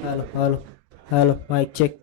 Hello, hello, hello, mic check.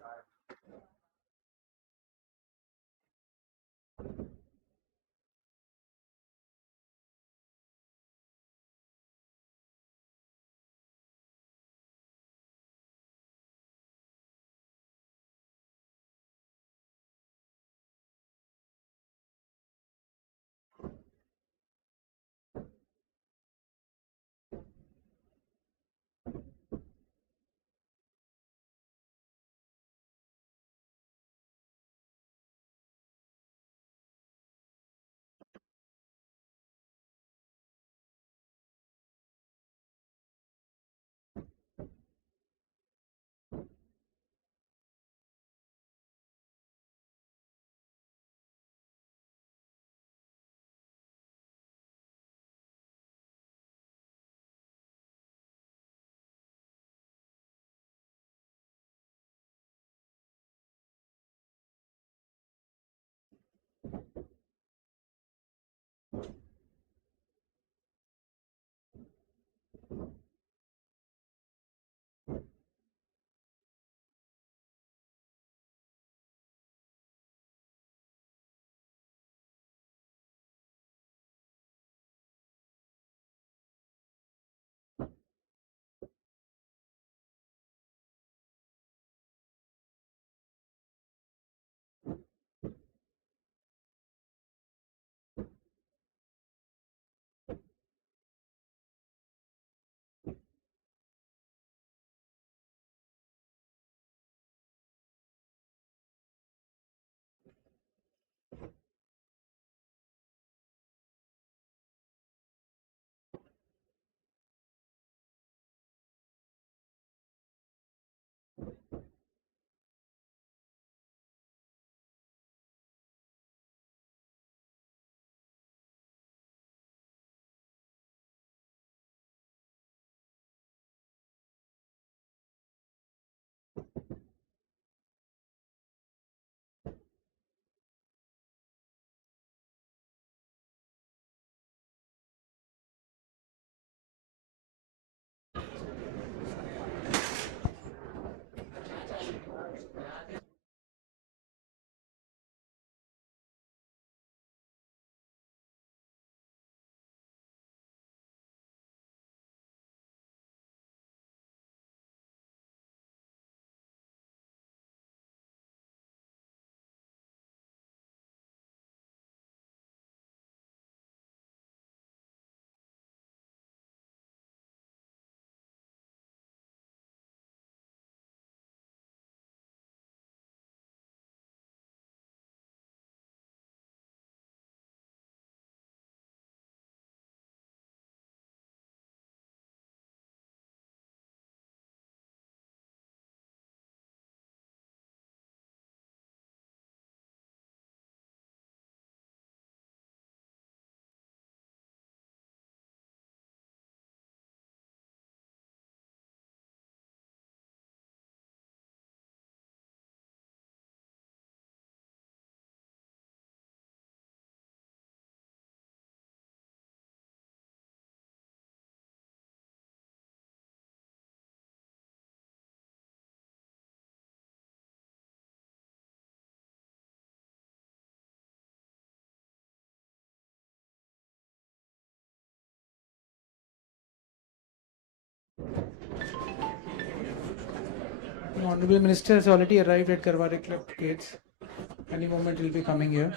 The Honorable Minister has already arrived at Garware Club gates. Any moment he'll be coming here.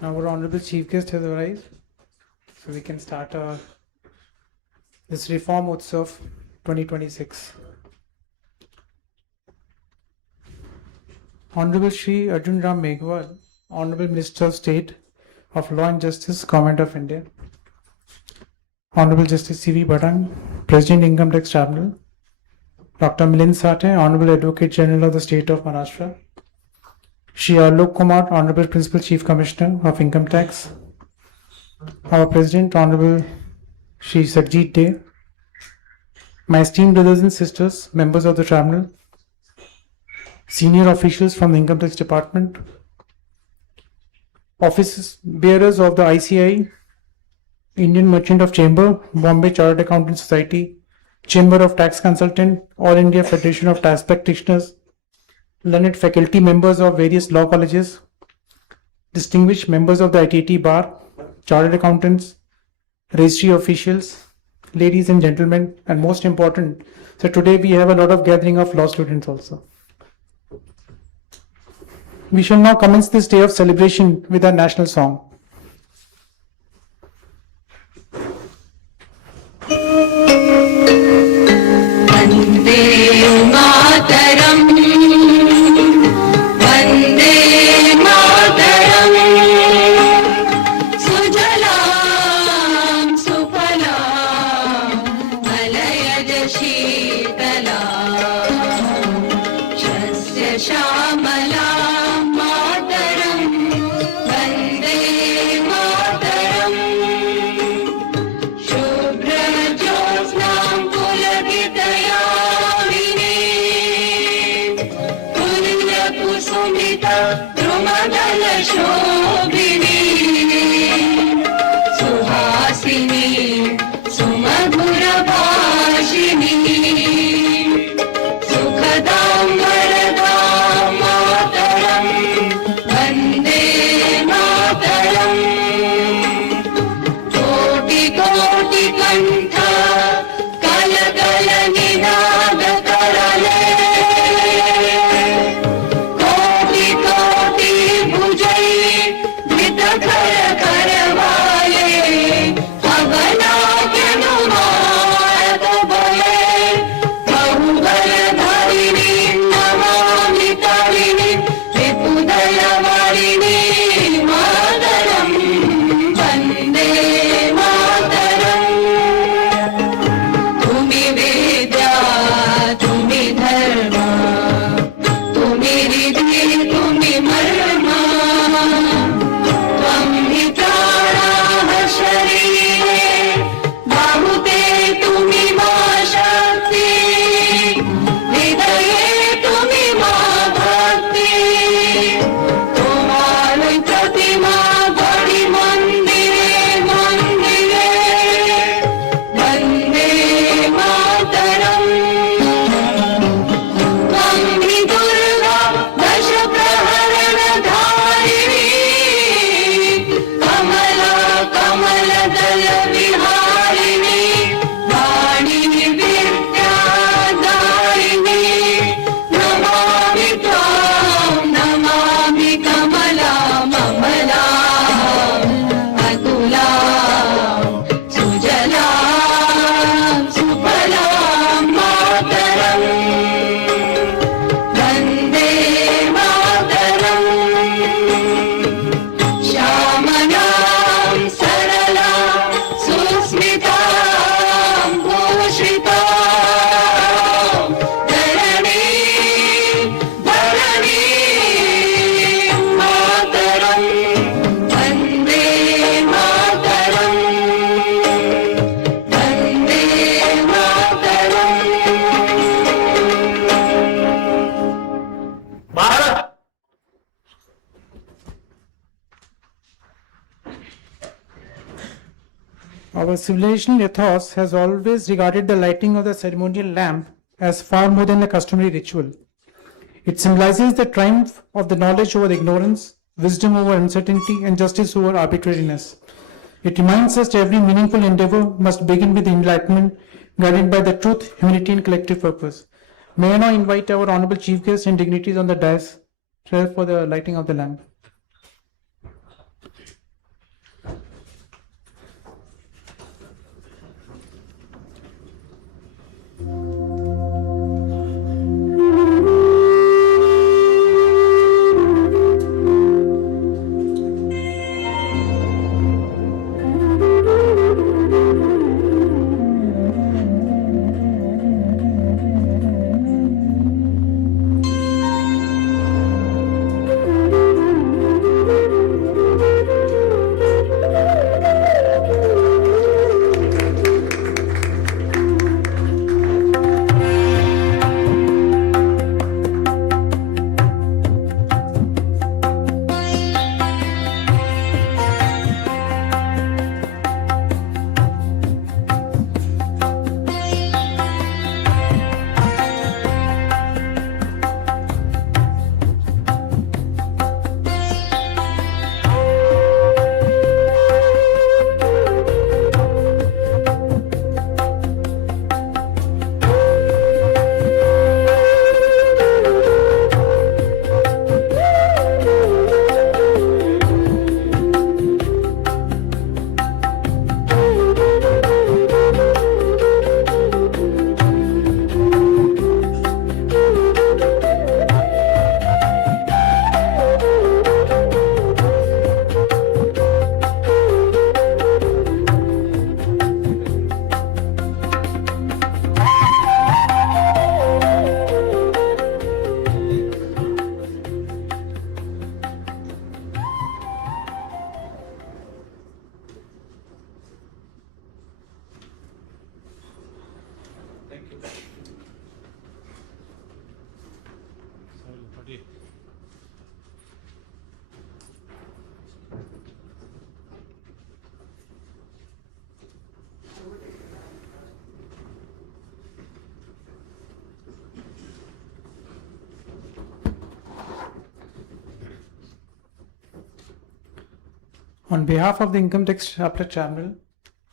Now our Honorable Chief Guest has arrived, so we can start this Reform Utsav 2026. Honorable Shri Arjun Meghwal, Honorable Minister of State of Law and Justice, Government of India. Honorable Justice C.V. Bharat, President Income Tax Tribunal. Dr. Milind Sathe, Honorable Advocate General of the State of Maharashtra. Shri Alok Kumar, Honorable Principal Chief Commissioner of Income Tax. Our President, Honorable Shri Satyajit Dey. My esteemed brothers and sisters, members of the Tribunal, senior officials from the Income Tax Department, office bearers of the ICI, Indian Merchant of Chamber, Bombay Chartered Accountant Society, Chamber of Tax Consultant, All India Federation of Tax Practitioners, learned faculty members of various law colleges, distinguished members of the ITAT bar, chartered accountants, registry officials, ladies and gentlemen, and most important, so today we have a lot of gathering of law students also. We shall now commence this day of celebration with our national song. Vande Mataram, Vande Mataram, Sujalam Sufalam, Malayaj Sheetalam, Shasya Shamalam Mataram, Vande Mataram, Shubhra Jyotsnam Pulakitayamini, Punya Kusumita Drumadala Shobhini, Suhasini Sumadhura Bhashini, Sukhadam Varadam Our civilizational ethos has always regarded the lighting of the ceremonial lamp as far more than a customary ritual. It symbolizes the triumph of the knowledge over ignorance, wisdom over uncertainty, and justice over arbitrariness. It reminds us that every meaningful endeavor must begin with enlightenment, guided by the truth, humility, and collective purpose. May I now invite our honorable chief guests and dignitaries on the dais for the lighting of the lamp. On behalf of the Income Tax Appellate Tribunal,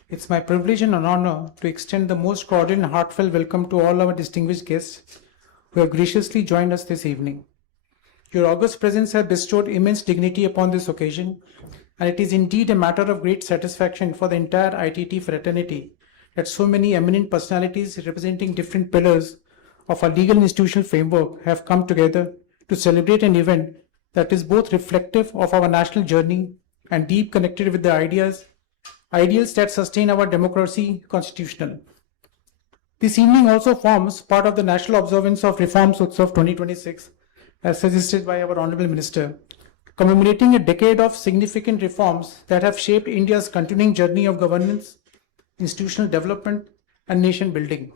it's my privilege and an honor to extend the most cordial and heartfelt welcome to all our distinguished guests who have graciously joined us this evening. Your august presence has bestowed immense dignity upon this occasion, and it is indeed a matter of great satisfaction for the entire ITT fraternity that so many eminent personalities representing different pillars of our legal institutional framework have come together to celebrate an event that is both reflective of our national journey and deep connected with the ideals that sustain our democracy constitutional. This evening also forms part of the national observance of Reforms Utsav 2026, as suggested by our Honorable Minister, commemorating a decade of significant reforms that have shaped India's continuing journey of governance, institutional development, and nation building.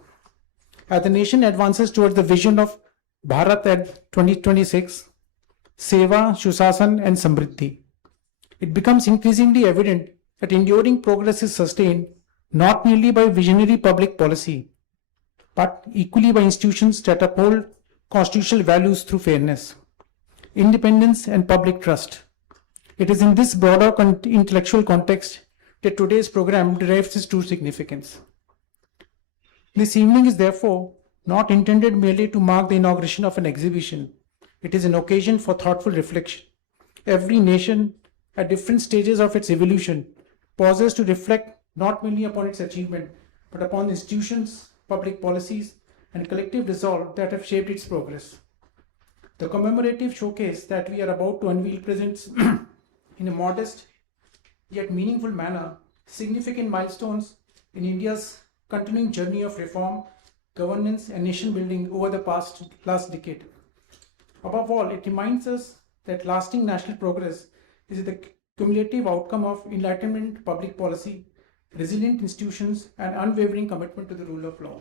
As the nation advances towards the vision of Bharat at 2026, Seva, Susasan, and Samriddhi, it becomes increasingly evident that enduring progress is sustained not merely by visionary public policy, but equally by institutions that uphold constitutional values through fairness, independence, and public trust. It is in this broader intellectual context that today's program derives its true significance. This evening is therefore not intended merely to mark the inauguration of an exhibition. It is an occasion for thoughtful reflection. Every nation, at different stages of its evolution, pauses to reflect not merely upon its achievement, but upon the institutions, public policies, and collective resolve that have shaped its progress. The commemorative showcase that we are about to unveil presents, in a modest yet meaningful manner, significant milestones in India's continuing journey of reform, governance, and nation building over the last decade. Above all, it reminds us that lasting national progress is the cumulative outcome of enlightenment public policy, resilient institutions, and unwavering commitment to the rule of law.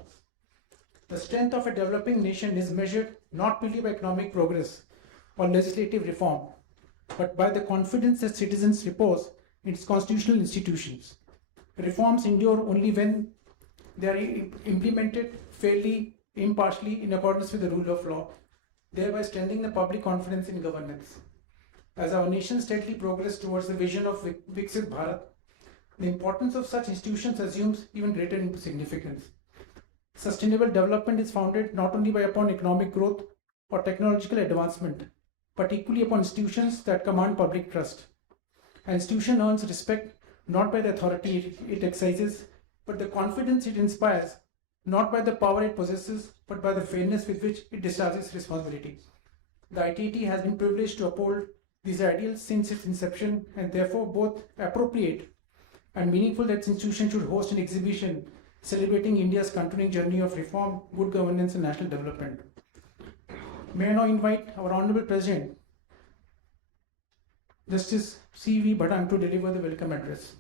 The strength of a developing nation is measured not merely by economic progress or legislative reform, but by the confidence that citizens repose in its constitutional institutions. Reforms endure only when they are implemented fairly, impartially, in accordance with the rule of law, thereby strengthening the public confidence in governance. As our nation steadily progresses towards the vision of Viksit Bharat, the importance of such institutions assumes even greater significance. Sustainable development is founded not only upon economic growth or technological advancement, but equally upon institutions that command public trust. An institution earns respect not by the authority it exercises, but the confidence it inspires, not by the power it possesses, but by the fairness with which it discharges responsibility. The ITAT has been privileged to uphold these ideals since its inception, and therefore both appropriate and meaningful that this institution should host an exhibition celebrating India's continuing journey of reform, good governance, and national development. May I now invite our Honorable President, Justice C.V. Bharat, to deliver the welcome address.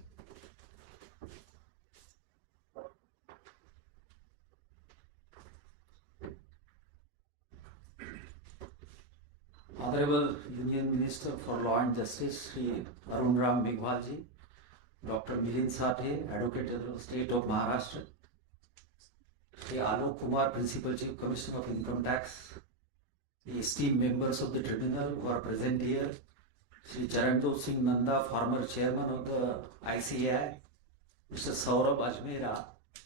Honorable Union Minister for Law and Justice, Shri Meghwal ji, Dr. Milind Sathe, Advocate General State of Maharashtra, Shri Alok Kumar, Principal Chief Commissioner of Income Tax, the esteemed members of the Tribunal who are present here, Shri Charanjot Singh Nanda, former Chairman of the ICAI, Mr. Saurabh Ajmera,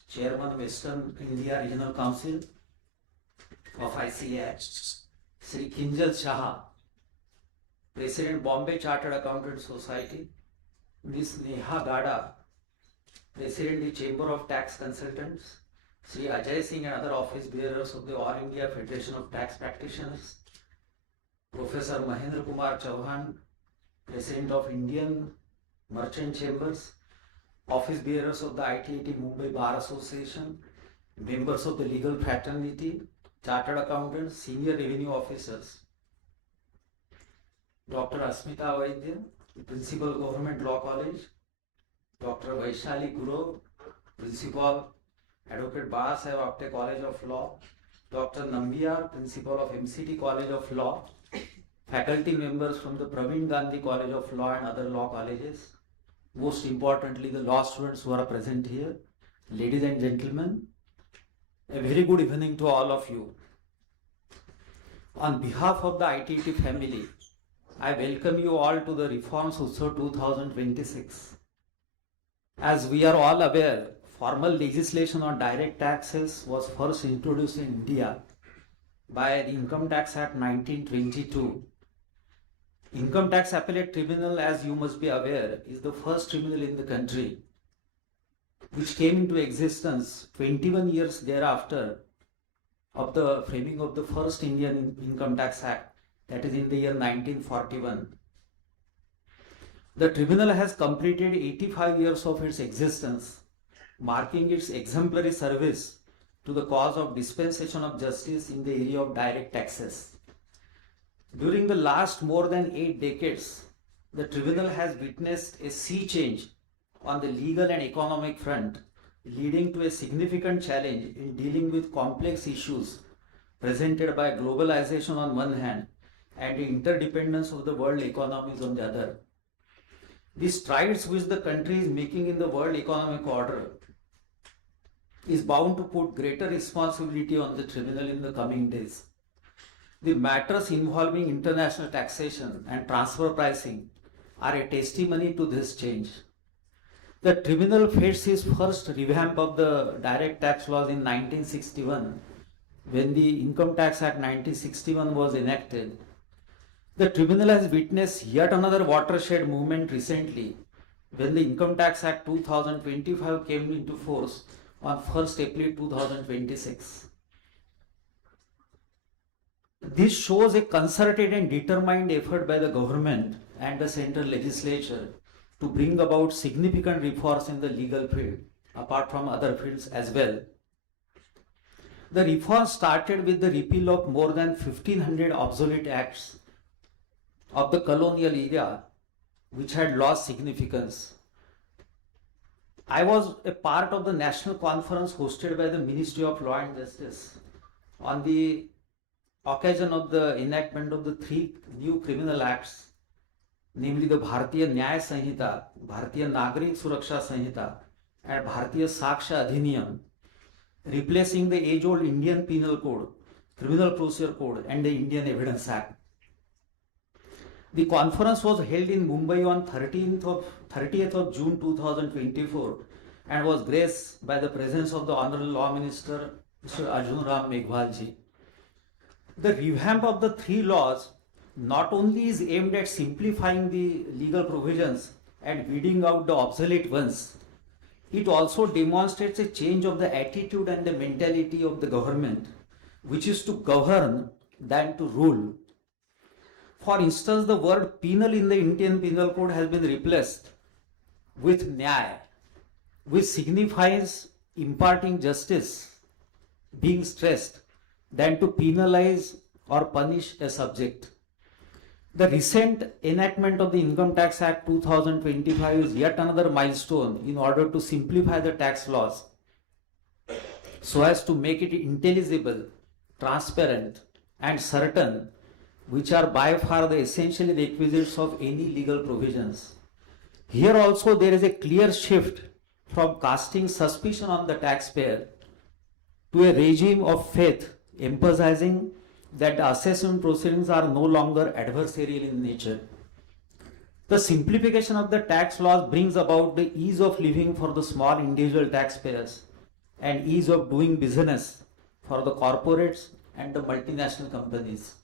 Chairman Western India Regional Council of ICAI, Shri Kinjal Shah, President Bombay Chartered Accountant Society, Ms. Neha Gada, President the Chamber of Tax Consultants, Shri Ajay Singh and other office bearers of the All India Federation of Tax Practitioners, Professor Mahendra Kumar Chauhan, President of Indian Merchant Chambers, office bearers of the ITAT Mumbai Bar Association, members of the legal fraternity, chartered accountants, senior revenue officers, Dr. Asmita Vaidya, Principal Government Law College, Dr. Vaishali Guru, Principal Advocate Bahasaheb Apte College of Law, Dr. Nambiar, Principal of MCT College of Law, faculty members from the Praveen Gandhi College of Law and other law colleges, most importantly the law students who are present here, ladies and gentlemen, a very good evening to all of you. On behalf of the ITAT family, I welcome you all to the Reforms Utsav 2026. As we are all aware, formal legislation on direct taxes was first introduced in India by the Income Tax Act 1922. Income Tax Appellate Tribunal, as you must be aware, is the first tribunal in the country which came into existence 21 years thereafter of the framing of the first Indian Income Tax Act, that is in the year 1941. The tribunal has completed 85 years of its existence, marking its exemplary service to the cause of dispensation of justice in the area of direct taxes. During the last more than 8 decades, the tribunal has witnessed a sea change on the legal and economic front, leading to a significant challenge in dealing with complex issues presented by globalization on one hand and the interdependence of the world economies on the other. The strides which the country is making in the world economic order is bound to put greater responsibility on the tribunal in the coming days. The matters involving international taxation and transfer pricing are a testimony to this change. The tribunal faced its first revamp of the direct tax laws in 1961 when the Income Tax Act 1961 was enacted. The tribunal has witnessed yet another watershed movement recently when the Income Tax Act 2025 came into force on 1st April 2026. This shows a concerted and determined effort by the government and the central legislature to bring about significant reforms in the legal field, apart from other fields as well. The reform started with the repeal of more than 1500 obsolete acts of the colonial era, which had lost significance. I was a part of the national conference hosted by the Ministry of Law and Justice on the occasion of the enactment of the 3 new criminal acts, namely the Bharatiya Nyaya Sanhita, Bharatiya Nagrik Suraksha Sanhita, and Bharatiya Saksha Adhiniyam, replacing the age-old Indian Penal Code, Criminal Procedure Code, and the Indian Evidence Act. The conference was held in Mumbai on 30th of June 2024 and was graced by the presence of the Honorable Law Minister Mr. Arjun Meghwal ji. The revamp of the three laws not only is aimed at simplifying the legal provisions and weeding out the obsolete ones, it also demonstrates a change of the attitude and the mentality of the government, which is to govern than to rule. For instance, the word penal in the Indian Penal Code has been replaced with nyaya, which signifies imparting justice, being stressed, than to penalize or punish a subject. The recent enactment of the Income Tax Act 2025 is yet another milestone in order to simplify the tax laws so as to make it intelligible, transparent, and certain, which are by far the essential requisites of any legal provisions. Here also there is a clear shift from casting suspicion on the taxpayer to a regime of faith, emphasizing that the assessment proceedings are no longer adversarial in nature. The simplification of the tax laws brings about the ease of living for the small individual taxpayers and ease of doing business for the corporates and the multinational companies.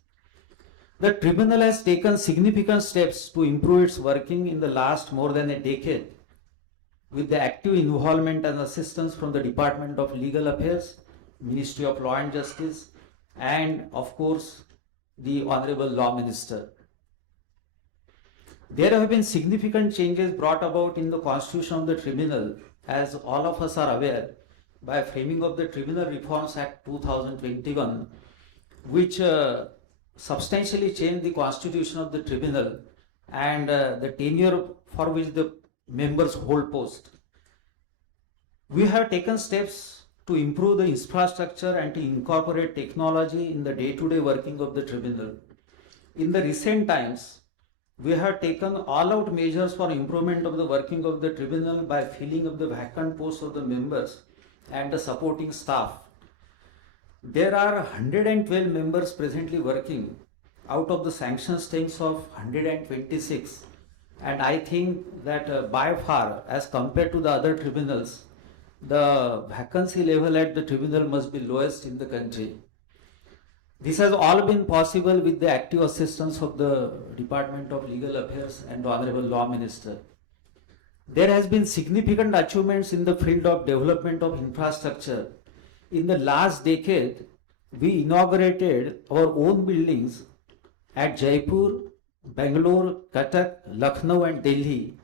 The tribunal has taken significant steps to improve its working in the last more than a decade with the active involvement and assistance from the Department of Legal Affairs, Ministry of Law and Justice, and of course the Honorable Law Minister. There have been significant changes brought about in the constitution of the tribunal, as all of us are aware, by framing of the Tribunal Reforms Act 2021, which substantially changed the constitution of the tribunal and the tenure for which the members hold post. We have taken steps to improve the infrastructure and to incorporate technology in the day-to-day working of the tribunal. In the recent times, we have taken all-out measures for improvement of the working of the tribunal by filling up the vacant posts of the members and the supporting staff. There are 112 members presently working out of the sanctioned strengths of 126, and I think that by far, as compared to the other tribunals, the vacancy level at the tribunal must be lowest in the country. This has all been possible with the active assistance of the Department of Legal Affairs and the Honorable Law Minister. There has been significant achievements in the field of development of infrastructure. In the last decade, we inaugurated our own buildings at Jaipur, Bangalore, Cuttack, Lucknow and Delhi.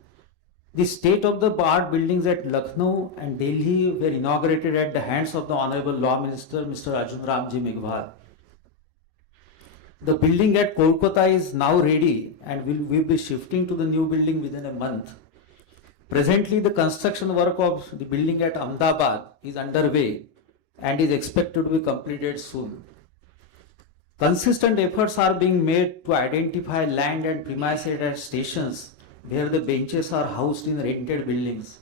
The state-of-the-art buildings at Lucknow and Delhi were inaugurated at the hands of the Honorable Law Minister, Mr. Arjun Meghwal. The building at Kolkata is now ready and will be shifting to the new building within a month. Presently, the construction work of the building at Ahmedabad is underway and is expected to be completed soon. Consistent efforts are being made to identify land and premises at stations where the benches are housed in rented buildings.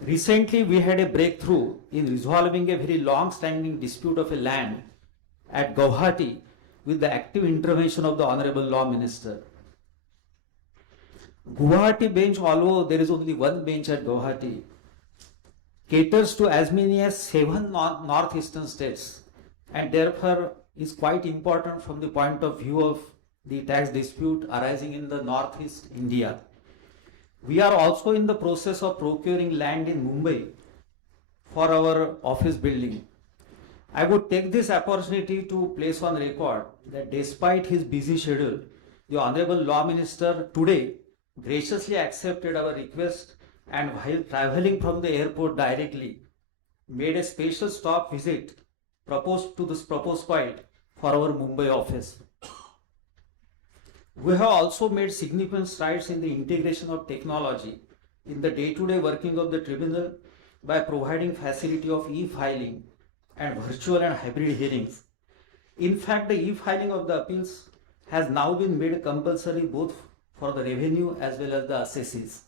Recently, we had a breakthrough in resolving a very long-standing dispute of a land at Guwahati with the active intervention of the Honorable Law Minister. Guwahati bench, although there is only one bench at Guwahati, caters to as many as 7 northeastern states and therefore is quite important from the point of view of the tax dispute arising in the northeast India. We are also in the process of procuring land in Mumbai for our office building. I would take this opportunity to place on record that despite his busy schedule, the Honorable Law Minister today graciously accepted our request and while travelling from the airport directly, made a special stop visit to this proposed point for our Mumbai office. We have also made significant strides in the integration of technology in the day-to-day working of the tribunal by providing facility of e-filing and virtual and hybrid hearings. In fact, the e-filing of the appeals has now been made compulsory both for the revenue as well as the assessees.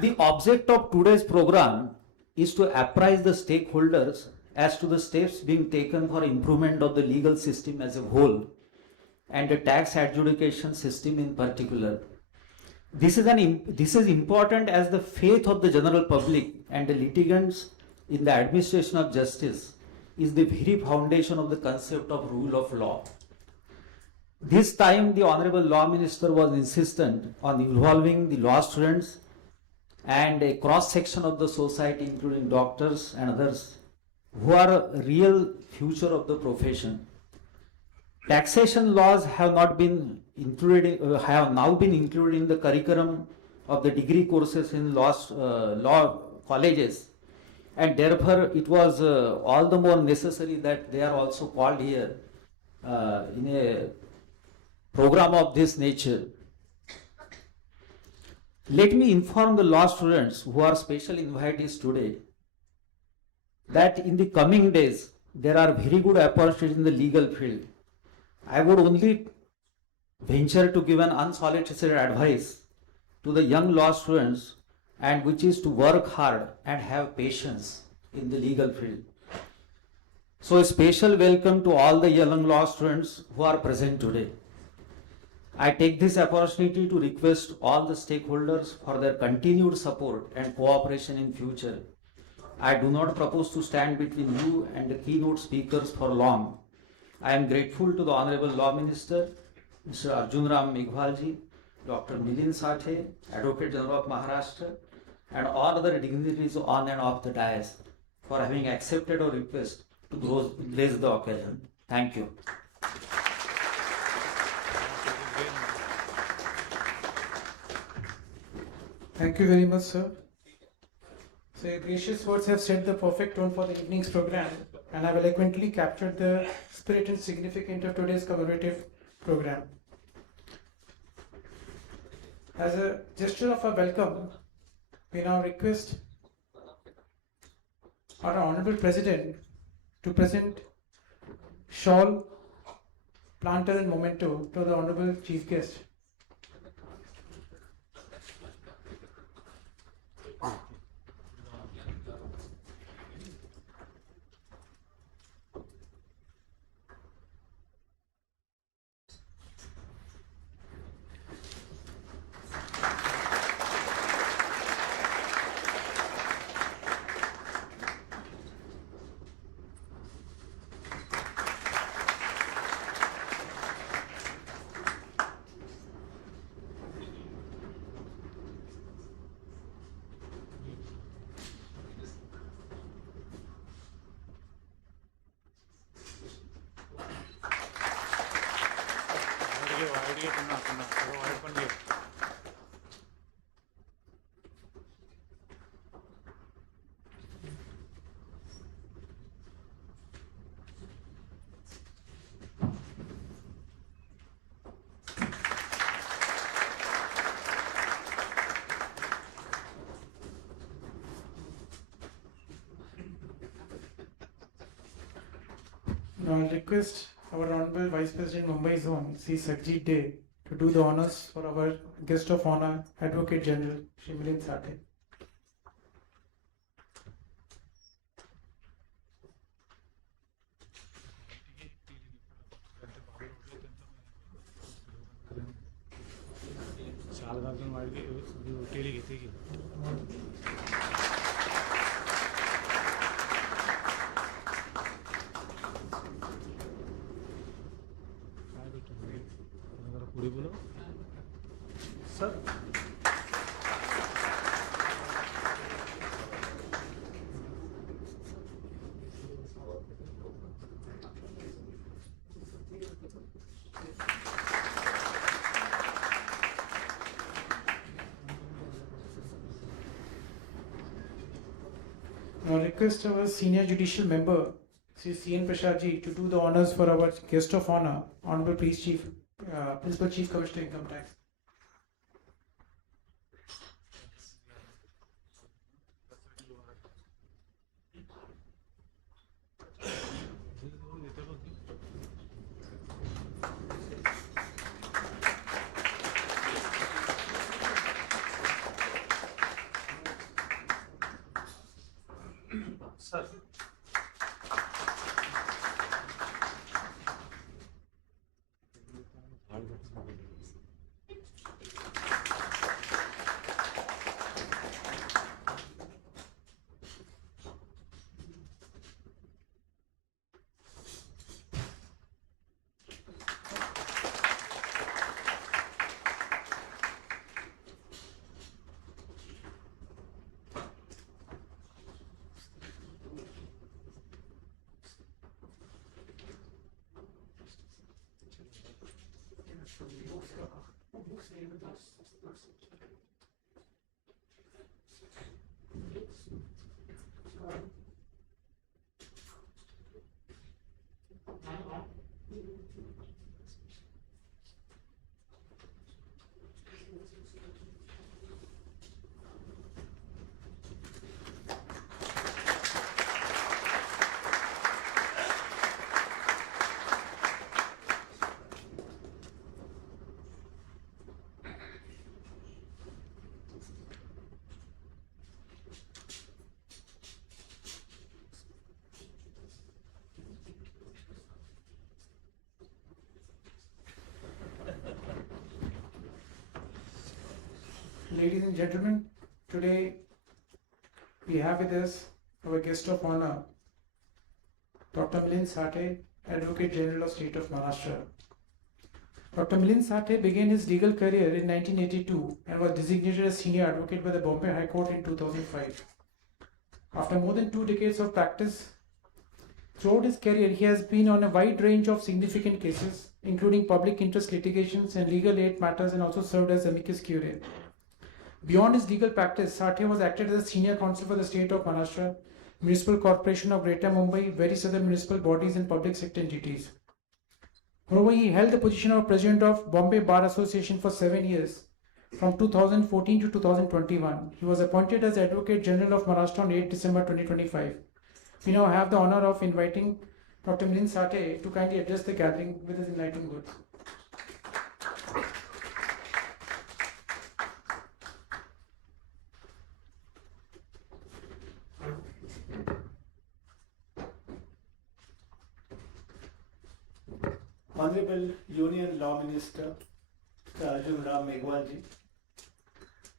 The object of today's program is to apprise the stakeholders as to the steps being taken for improvement of the legal system as a whole and the tax adjudication system in particular. This is important as the faith of the general public and the litigants in the administration of justice is the very foundation of the concept of rule of law. This time the Honorable Law Minister was insistent on involving the law students and a cross section of the society including doctors and others who are a real future of the profession. Taxation laws have not been included, have now been included in the curriculum of the degree courses in law colleges, and therefore it was all the more necessary that they are also called here in a program of this nature. Let me inform the law students who are special invitees today that in the coming days there are very good opportunities in the legal field. I would only venture to give an unsolicited advice to the young law students, and which is to work hard and have patience in the legal field. So a special welcome to all the young law students who are present today. I take this opportunity to request all the stakeholders for their continued support and cooperation in future. I do not propose to stand between you and the keynote speakers for long. I am grateful to the Honorable Law Minister, Mr. Arjun Meghwal ji, Dr. Milind Sathe, Advocate General of Maharashtra, and all other dignitaries on and off the dais for having accepted our request to grace the occasion. Thank you. Thank you very much, sir. So your gracious words have set the perfect tone for the evening's program and have eloquently captured the spirit and significance of today's commemorative program. As a gesture of our welcome, we now request our Honorable President to present shawl, planter and memento to the Honorable Chief Guest. Now I'll request our Honorable Vice President Mumbai Zone, Sri Sagjit Day, to do the honors for our guest of honor, Advocate General Shri Milind Sathe. Sir. Now request our senior judicial member, Sri C.N. Prasad ji, to do the honors for our guest of honor, Honorable Principal Chief Commissioner Income Tax. Ladies and gentlemen, today we have with us our guest of honor, Dr. Milind Sathe, Advocate General of State of Maharashtra. Dr. Milind Sathe began his legal career in 1982 and was designated as senior advocate by the Bombay High Court in 2005. After more than 2 decades of practice, throughout his career he has been on a wide range of significant cases, including public interest litigations and legal aid matters, and also served as amicus curiae. Beyond his legal practice, Sathe was acted as a senior counsel for the state of Maharashtra, Municipal Corporation of Greater Mumbai, various other municipal bodies and public sector entities. Moreover, he held the position of President of Bombay Bar Association for 7 years, from 2014 to 2021. He was appointed as Advocate General of Maharashtra on 8 December 2025. We now have the honor of inviting Dr. Milind Sathe to kindly address the gathering with his enlightening words. Honorable Union Law Minister Arjun Meghwal ji,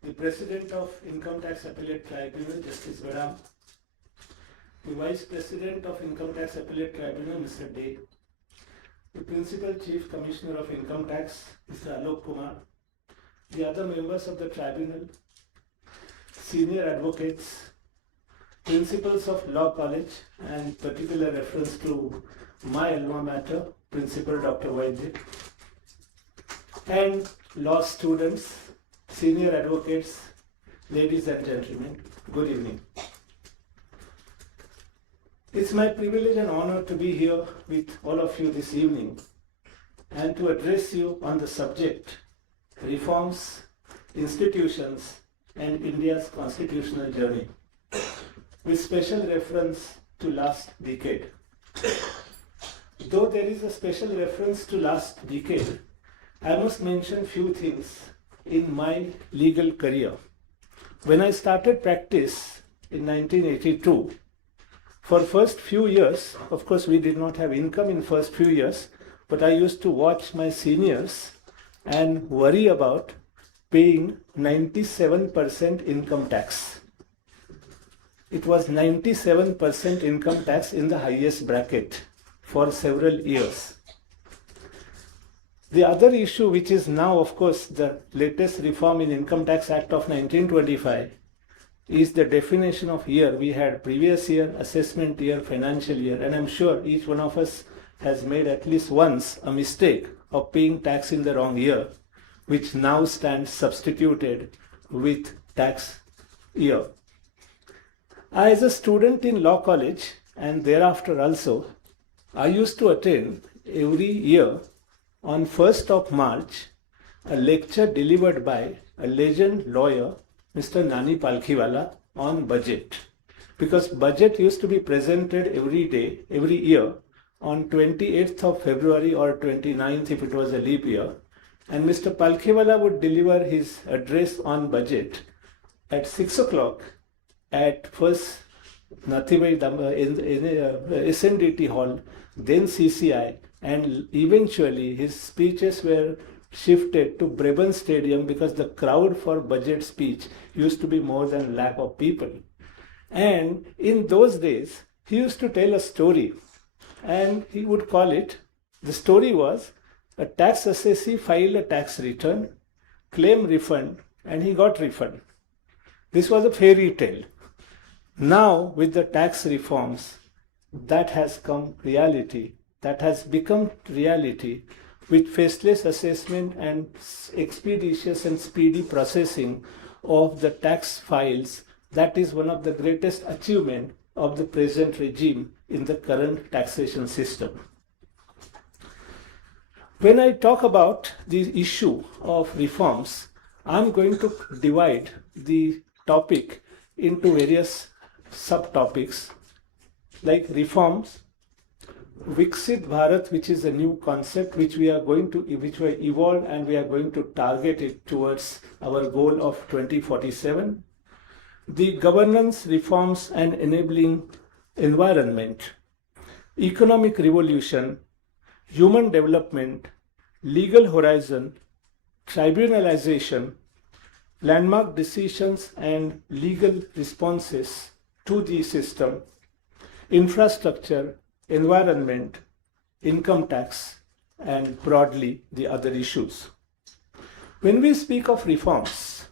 the President of Income Tax Appellate Tribunal Justice Bharat, the Vice President of Income Tax Appellate Tribunal Mr. Day, the Principal Chief Commissioner of Income Tax Mr. Alok Kumar, the other members of the Tribunal, senior advocates, principals of Law College, and particular reference to my alma mater, Principal Dr. Vaidya, and law students, senior advocates, ladies and gentlemen, good evening. It's my privilege and honor to be here with all of you this evening and to address you on the subject, reforms, institutions, and India's constitutional journey, with special reference to last decade. Though there is a special reference to last decade, I must mention few things in my legal career. When I started practice in 1982, for first few years, of course we did not have income in first few years, but I used to watch my seniors and worry about paying 97% income tax. It was 97% income tax in the highest bracket for several years. The other issue, which is now of course the latest reform in Income Tax Act of 1925, is the definition of year. We had previous year, assessment year, financial year, and I'm sure each one of us has made at least once a mistake of paying tax in the wrong year, which now stands substituted with tax year. As a student in law college and thereafter also, I used to attend every year on 1st of March a lecture delivered by a legend lawyer, Mr. Nani Palkhiwala, on budget. Because budget used to be presented every day, every year on 28th of February or 29th if it was a leap year. And Mr. Palkhiwala would deliver his address on budget at 6 o'clock at first Nathibai in SNDT hall, then CCI, and eventually his speeches were shifted to Brabant Stadium because the crowd for budget speech used to be more than a lakh of people. And in those days, he used to tell a story, and he would call it, the story was, a tax assessee filed a tax return, claim refund, and he got refund. This was a fairy tale. Now, with the tax reforms, that has come reality. That has become reality with faceless assessment and expeditious and speedy processing of the tax files. That is one of the greatest achievements of the present regime in the current taxation system. When I talk about the issue of reforms, I'm going to divide the topic into various subtopics like reforms, Viksit Bharat, which is a new concept which we evolve and we are going to target it towards our goal of 2047. The governance reforms and enabling environment, economic revolution, human development, legal horizon, tribunalization, landmark decisions and legal responses to the system, infrastructure, environment, income tax, and broadly the other issues. When we speak of reforms,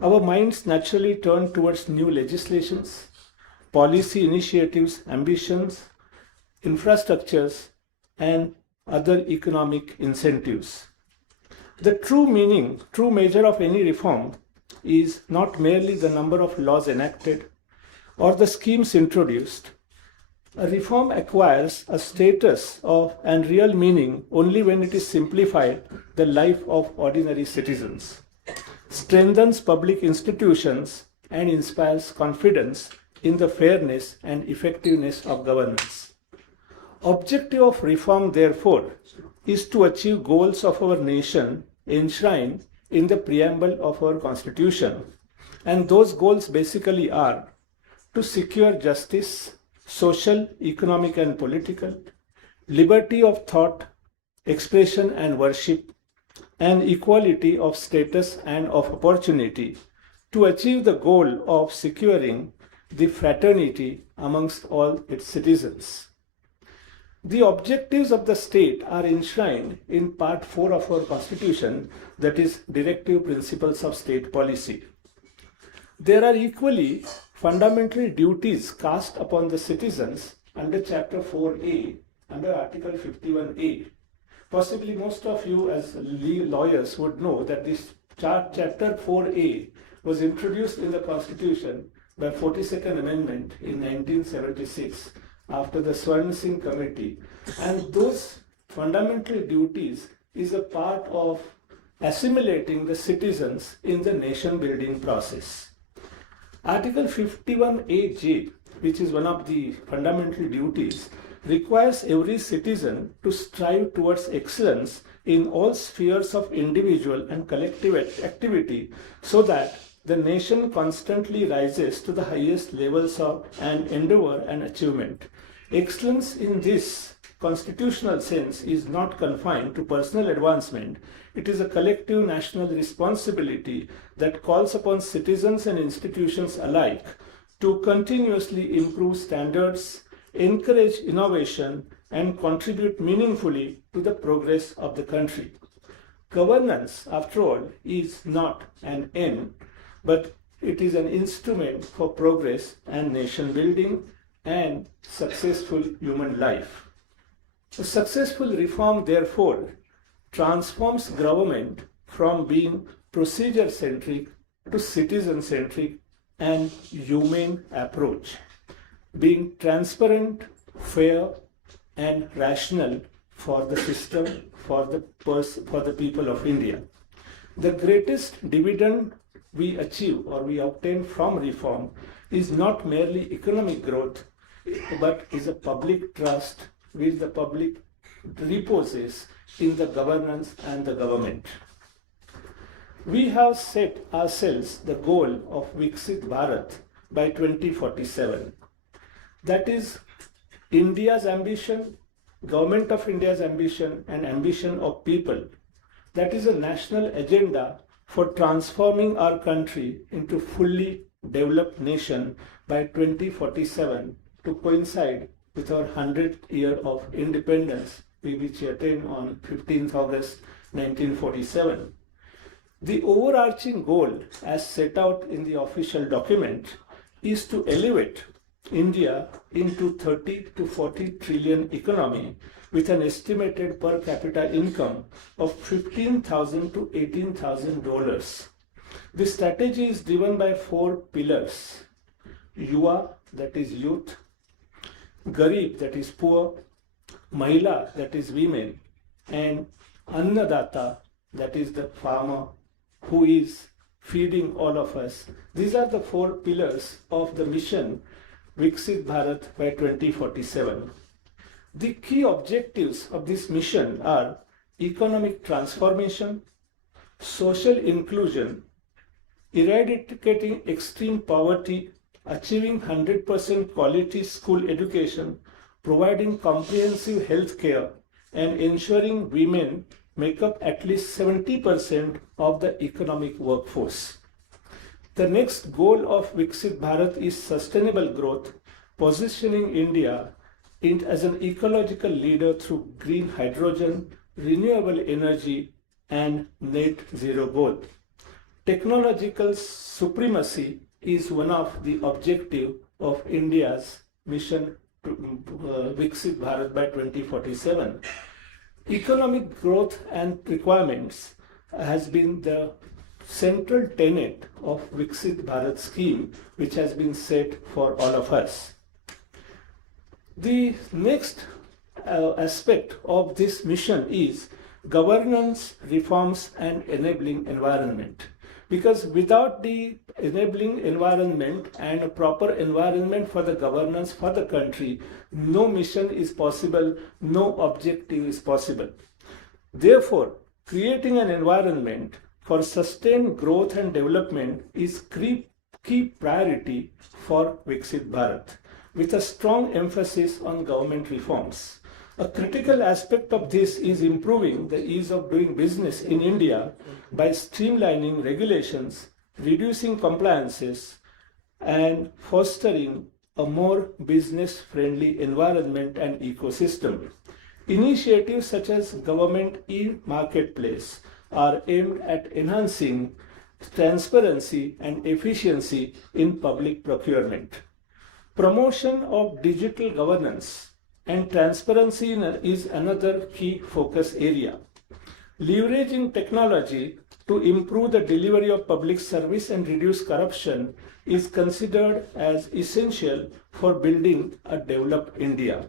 our minds naturally turn towards new legislations, policy initiatives, ambitions, infrastructures, and other economic incentives. The true measure of any reform is not merely the number of laws enacted or the schemes introduced. A reform acquires a status of and real meaning only when it is simplified the life of ordinary citizens, strengthens public institutions, and inspires confidence in the fairness and effectiveness of governance. Objective of reform, therefore, is to achieve goals of our nation enshrined in the preamble of our Constitution. And those goals basically are to secure justice, social, economic, and political, liberty of thought, expression, and worship, and equality of status and of opportunity, to achieve the goal of securing the fraternity amongst all its citizens. The objectives of the state are enshrined in Part 4 of our Constitution, that is, Directive Principles of State Policy. There are equally fundamental duties cast upon the citizens under Chapter 4A, under Article 51A. Possibly most of you as lawyers would know that this Chapter 4A was introduced in the Constitution by 42nd Amendment in 1976 after the Swarn Singh Committee. And those fundamental duties is a part of assimilating the citizens in the nation building process. Article 51AJ, which is one of the fundamental duties, requires every citizen to strive towards excellence in all spheres of individual and collective activity so that the nation constantly rises to the highest levels of an endeavor and achievement. Excellence in this constitutional sense is not confined to personal advancement. It is a collective national responsibility that calls upon citizens and institutions alike to continuously improve standards, encourage innovation, and contribute meaningfully to the progress of the country. Governance, after all, is not an end, but it is an instrument for progress and nation building and successful human life. A successful reform, therefore, transforms government from being procedure-centric to citizen-centric and humane approach, being transparent, fair, and rational for the system, for the people of India. The greatest dividend we achieve or we obtain from reform is not merely economic growth, but is a public trust which the public reposes in the governance and the government. We have set ourselves the goal of Viksit Bharat by 2047. That is India's ambition, Government of India's ambition, and ambition of people. That is a national agenda for transforming our country into fully developed nation by 2047 to coincide with our 100th year of independence, which we attained on 15th August 1947. The overarching goal, as set out in the official document, is to elevate India into 30 to 40 trillion economy with an estimated per capita income of $15,000 to $18,000. The strategy is driven by four pillars: Yuva, that is youth; Garib, that is poor; Mahila, that is women; and Annadata, that is the farmer who is feeding all of us. These are the four pillars of the mission Viksit Bharat by 2047. The key objectives of this mission are economic transformation, social inclusion, eradicating extreme poverty, achieving 100% quality school education, providing comprehensive health care, and ensuring women make up at least 70% of the economic workforce. The next goal of Viksit Bharat is sustainable growth, positioning India as an ecological leader through green hydrogen, renewable energy, and net zero goal. Technological supremacy is one of the objectives of India's mission to Viksit Bharat by 2047. Economic growth and requirements has been the central tenet of Viksit Bharat scheme, which has been set for all of us. The next aspect of this mission is governance, reforms, and enabling environment. Because without the enabling environment and a proper environment for the governance for the country, no mission is possible, no objective is possible. Therefore, creating an environment for sustained growth and development is key priority for Viksit Bharat, with a strong emphasis on government reforms. A critical aspect of this is improving the ease of doing business in India by streamlining regulations, reducing compliances, and fostering a more business-friendly environment and ecosystem. Initiatives such as Government e-Marketplace are aimed at enhancing transparency and efficiency in public procurement. Promotion of digital governance and transparency is another key focus area. Leveraging technology to improve the delivery of public service and reduce corruption is considered as essential for building a developed India.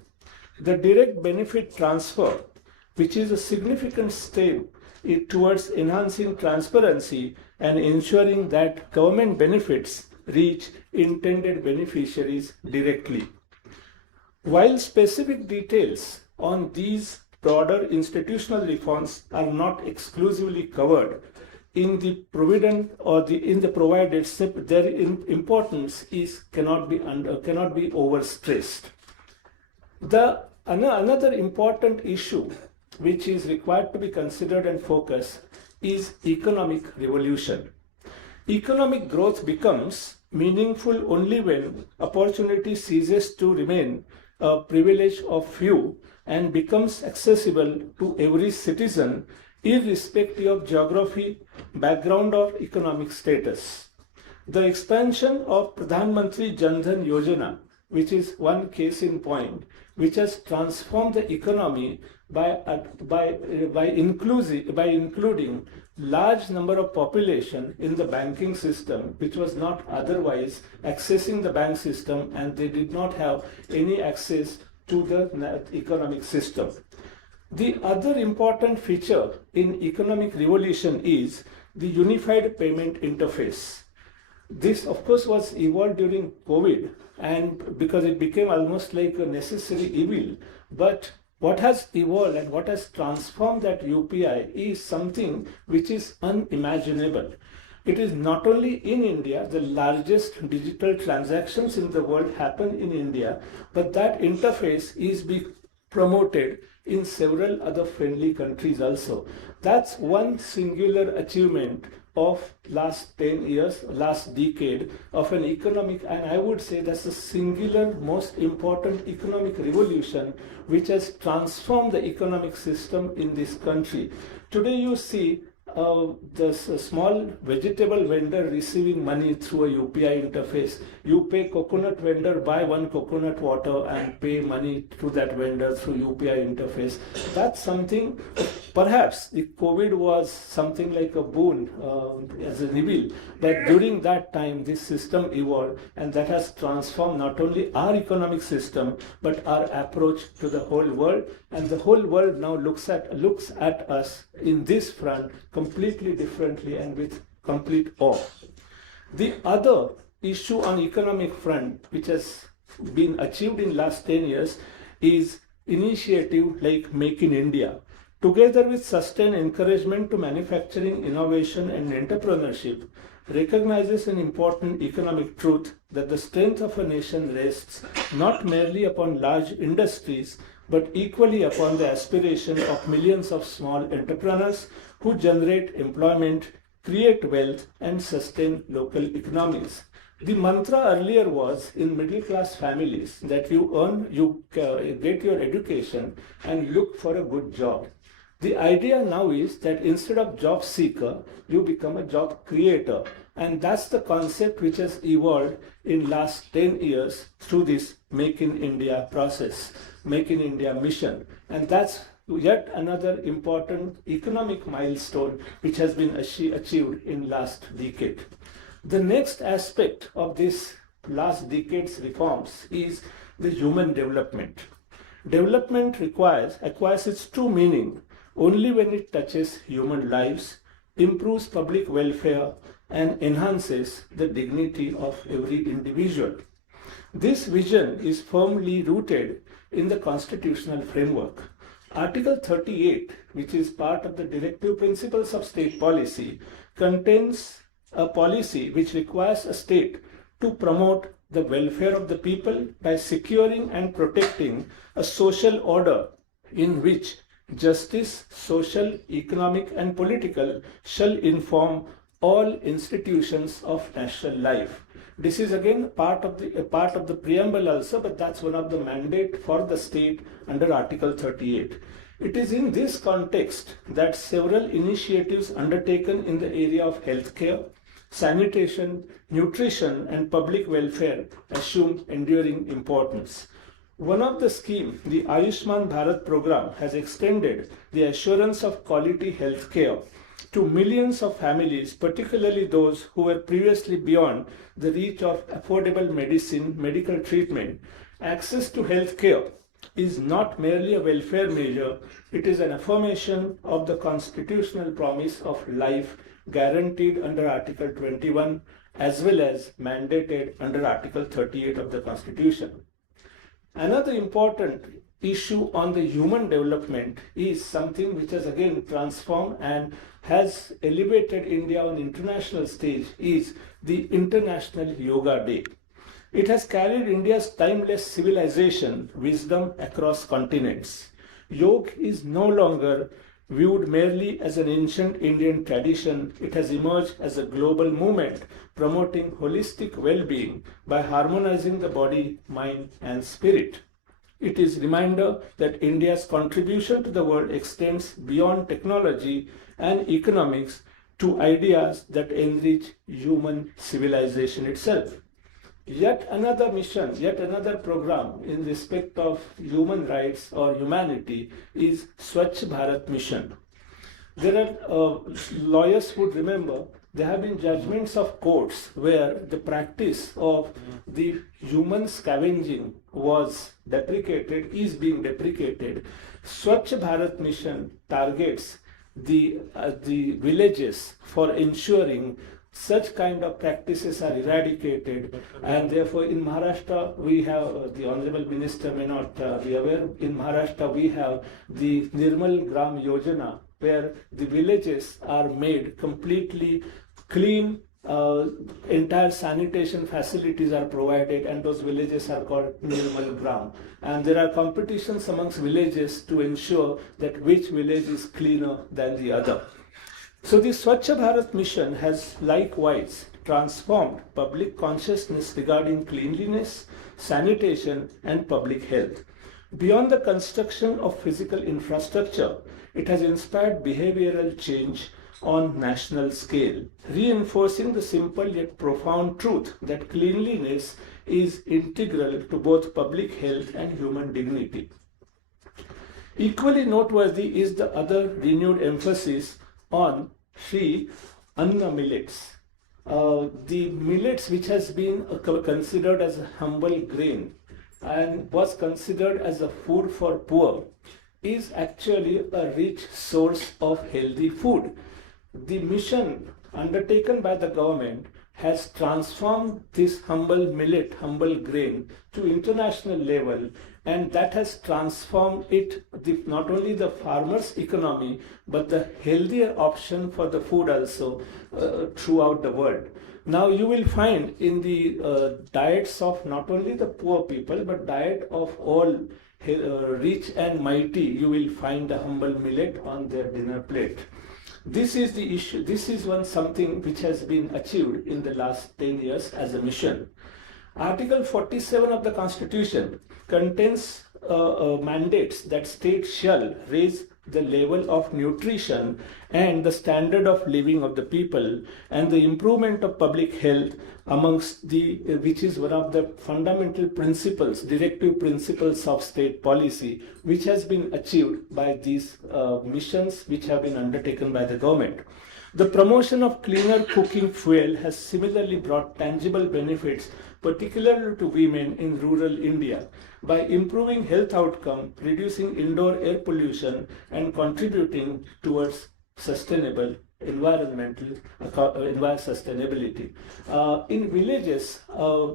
The direct benefit transfer, which is a significant step towards enhancing transparency and ensuring that government benefits reach intended beneficiaries directly. While specific details on these broader institutional reforms are not exclusively covered in the provident or in the provided step, their importance cannot be overstressed. Another important issue which is required to be considered and focused is economic revolution. Economic growth becomes meaningful only when opportunity ceases to remain a privilege of few and becomes accessible to every citizen, irrespective of geography, background, or economic status. The expansion of Pradhan Mantri Jan Dhan Yojana, which is one case in point, which has transformed the economy by including large number of population in the banking system, which was not otherwise accessing the bank system, and they did not have any access to the economic system. The other important feature in economic revolution is the unified payment interface. This, of course, was evolved during COVID, and because it became almost like a necessary evil. But what has evolved and what has transformed that UPI is something which is unimaginable. It is not only in India, the largest digital transactions in the world happen in India, but that interface is being promoted in several other friendly countries also. That's one singular achievement of last 10 years, last decade of an economic, and I would say that's the singular most important economic revolution which has transformed the economic system in this country. Today you see small vegetable vendor receiving money through a UPI interface. You pay coconut vendor, buy one coconut water and pay money to that vendor through UPI interface. That's something, perhaps the COVID was something like a boon as a reveal, but during that time this system evolved, and that has transformed not only our economic system but our approach to the whole world, and the whole world now looks at us in this front completely differently and with complete awe. The other issue on economic front which has been achieved in last 10 years is initiative like Make in India. Together with sustained encouragement to manufacturing, innovation and entrepreneurship, recognizes an important economic truth that the strength of a nation rests not merely upon large industries but equally upon the aspiration of millions of small entrepreneurs who generate employment, create wealth and sustain local economies. The mantra earlier was in middle class families that you get your education and look for a good job. The idea now is that instead of job seeker, you become a job creator. And that's the concept which has evolved in last 10 years through this Make in India process, Make in India mission. And that's yet another important economic milestone which has been achieved in last decade. The next aspect of this last decade's reforms is the human development. Development acquires its true meaning only when it touches human lives, improves public welfare, and enhances the dignity of every individual. This vision is firmly rooted in the constitutional framework. Article 38, which is part of the Directive Principles of State Policy, contains a policy which requires a state to promote the welfare of the people by securing and protecting a social order in which justice, social, economic and political shall inform all institutions of national life. This is again part of the preamble also, but that's one of the mandate for the state under Article 38. It is in this context that several initiatives undertaken in the area of healthcare, sanitation, nutrition and public welfare assume enduring importance. One of the schemes, the Ayushman Bharat program, has extended the assurance of quality health care to millions of families, particularly those who were previously beyond the reach of affordable medical treatment. Access to health care is not merely a welfare measure, it is an affirmation of the constitutional promise of life guaranteed under Article 21 as well as mandated under Article 38 of the Constitution. Another important issue on the human development is something which has again transformed and has elevated India on international stage is the International Yoga Day. It has carried India's timeless civilization wisdom across continents. Yoga is no longer viewed merely as an ancient Indian tradition. It has emerged as a global movement promoting holistic well-being by harmonizing the body, mind and spirit. It is a reminder that India's contribution to the world extends beyond technology and economics to ideas that enrich human civilization itself. Yet another mission, yet another program in respect of human rights or humanity is Swachh Bharat mission. There are lawyers would remember there have been judgments of courts where the practice of the human scavenging was deprecated, is being deprecated. Swachh Bharat mission targets the villages for ensuring such kind of practices are eradicated, and therefore in Maharashtra we have, the Honorable Minister may not be aware, in Maharashtra we have the Nirmal Gram Yojana, where the villages are made completely clean, entire sanitation facilities are provided, and those villages are called Nirmal Gram. And there are competitions amongst villages to ensure that which village is cleaner than the other. So the Swachh Bharat mission has likewise transformed public consciousness regarding cleanliness, sanitation and public health. Beyond the construction of physical infrastructure, it has inspired behavioral change, on national scale, reinforcing the simple yet profound truth that cleanliness is integral to both public health and human dignity. Equally noteworthy is the other renewed emphasis on Shri Anna millets. The millets, which has been considered as a humble grain and was considered as a food for poor, is actually a rich source of healthy food. The mission undertaken by the government has transformed this humble millet, humble grain to international level, and that has transformed it not only the farmer's economy but the healthier option for the food also throughout the world. Now you will find in the diets of not only the poor people but diet of all rich and mighty, you will find the humble millet on their dinner plate. This is the issue. This is something which has been achieved in the last 10 years as a mission. Article 47 of the Constitution contains mandates that states shall raise the level of nutrition and the standard of living of the people and the improvement of public health amongst which is one of the fundamental principles, directive principles of state policy, which has been achieved by these missions which have been undertaken by the government. The promotion of cleaner cooking fuel has similarly brought tangible benefits, particularly to women in rural India, by improving health outcome, reducing indoor air pollution, and contributing towards sustainable environmental sustainability. In villages,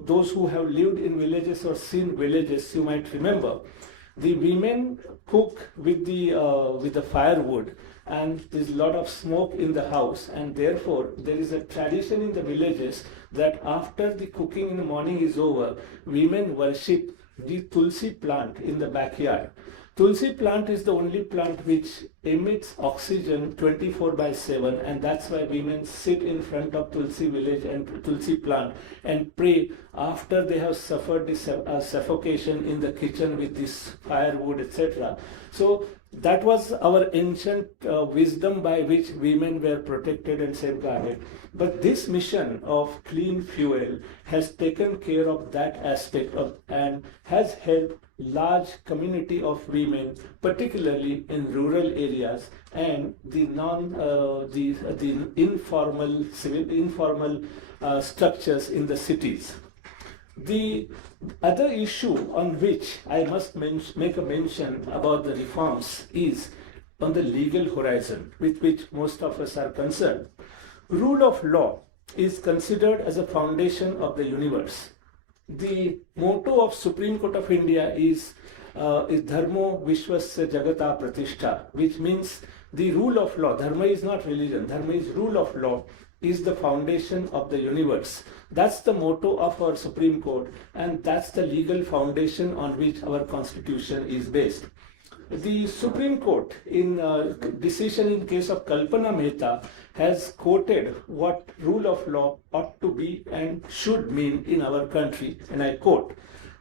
those who have lived in villages or seen villages, you might remember, the women cook with the firewood, and there's a lot of smoke in the house, and therefore there is a tradition in the villages that after the cooking in the morning is over, women worship the tulsi plant in the backyard. Tulsi plant is the only plant which emits oxygen 24/7, and that's why women sit in front of Tulsi village and Tulsi plant and pray after they have suffered this suffocation in the kitchen with this firewood, etc. So that was our ancient wisdom by which women were protected and safeguarded. But this mission of clean fuel has taken care of that aspect and has helped large community of women, particularly in rural areas and the informal structures in the cities. The other issue on which I must make a mention about the reforms is on the legal horizon, with which most of us are concerned. Rule of law is considered as a foundation of the universe. The motto of Supreme Court of India is Dharmo Vishwasya Jagata Pratishtha, which means the rule of law. Dharma is not religion, Dharma is rule of law, is the foundation of the universe. That's the motto of our Supreme Court, and that's the legal foundation on which our Constitution is based. The Supreme Court, in decision in case of Kalpana Mehta, has quoted what rule of law ought to be and should mean in our country, and I quote,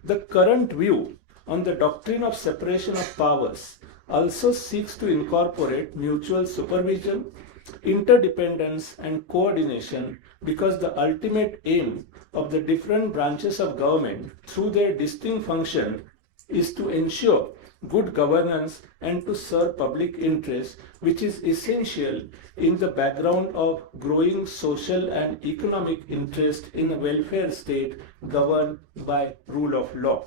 "The current view on the doctrine of separation of powers also seeks to incorporate mutual supervision, interdependence and coordination, because the ultimate aim of the different branches of government through their distinct function is to ensure good governance and to serve public interest, which is essential in the background of growing social and economic interest in a welfare state governed by rule of law."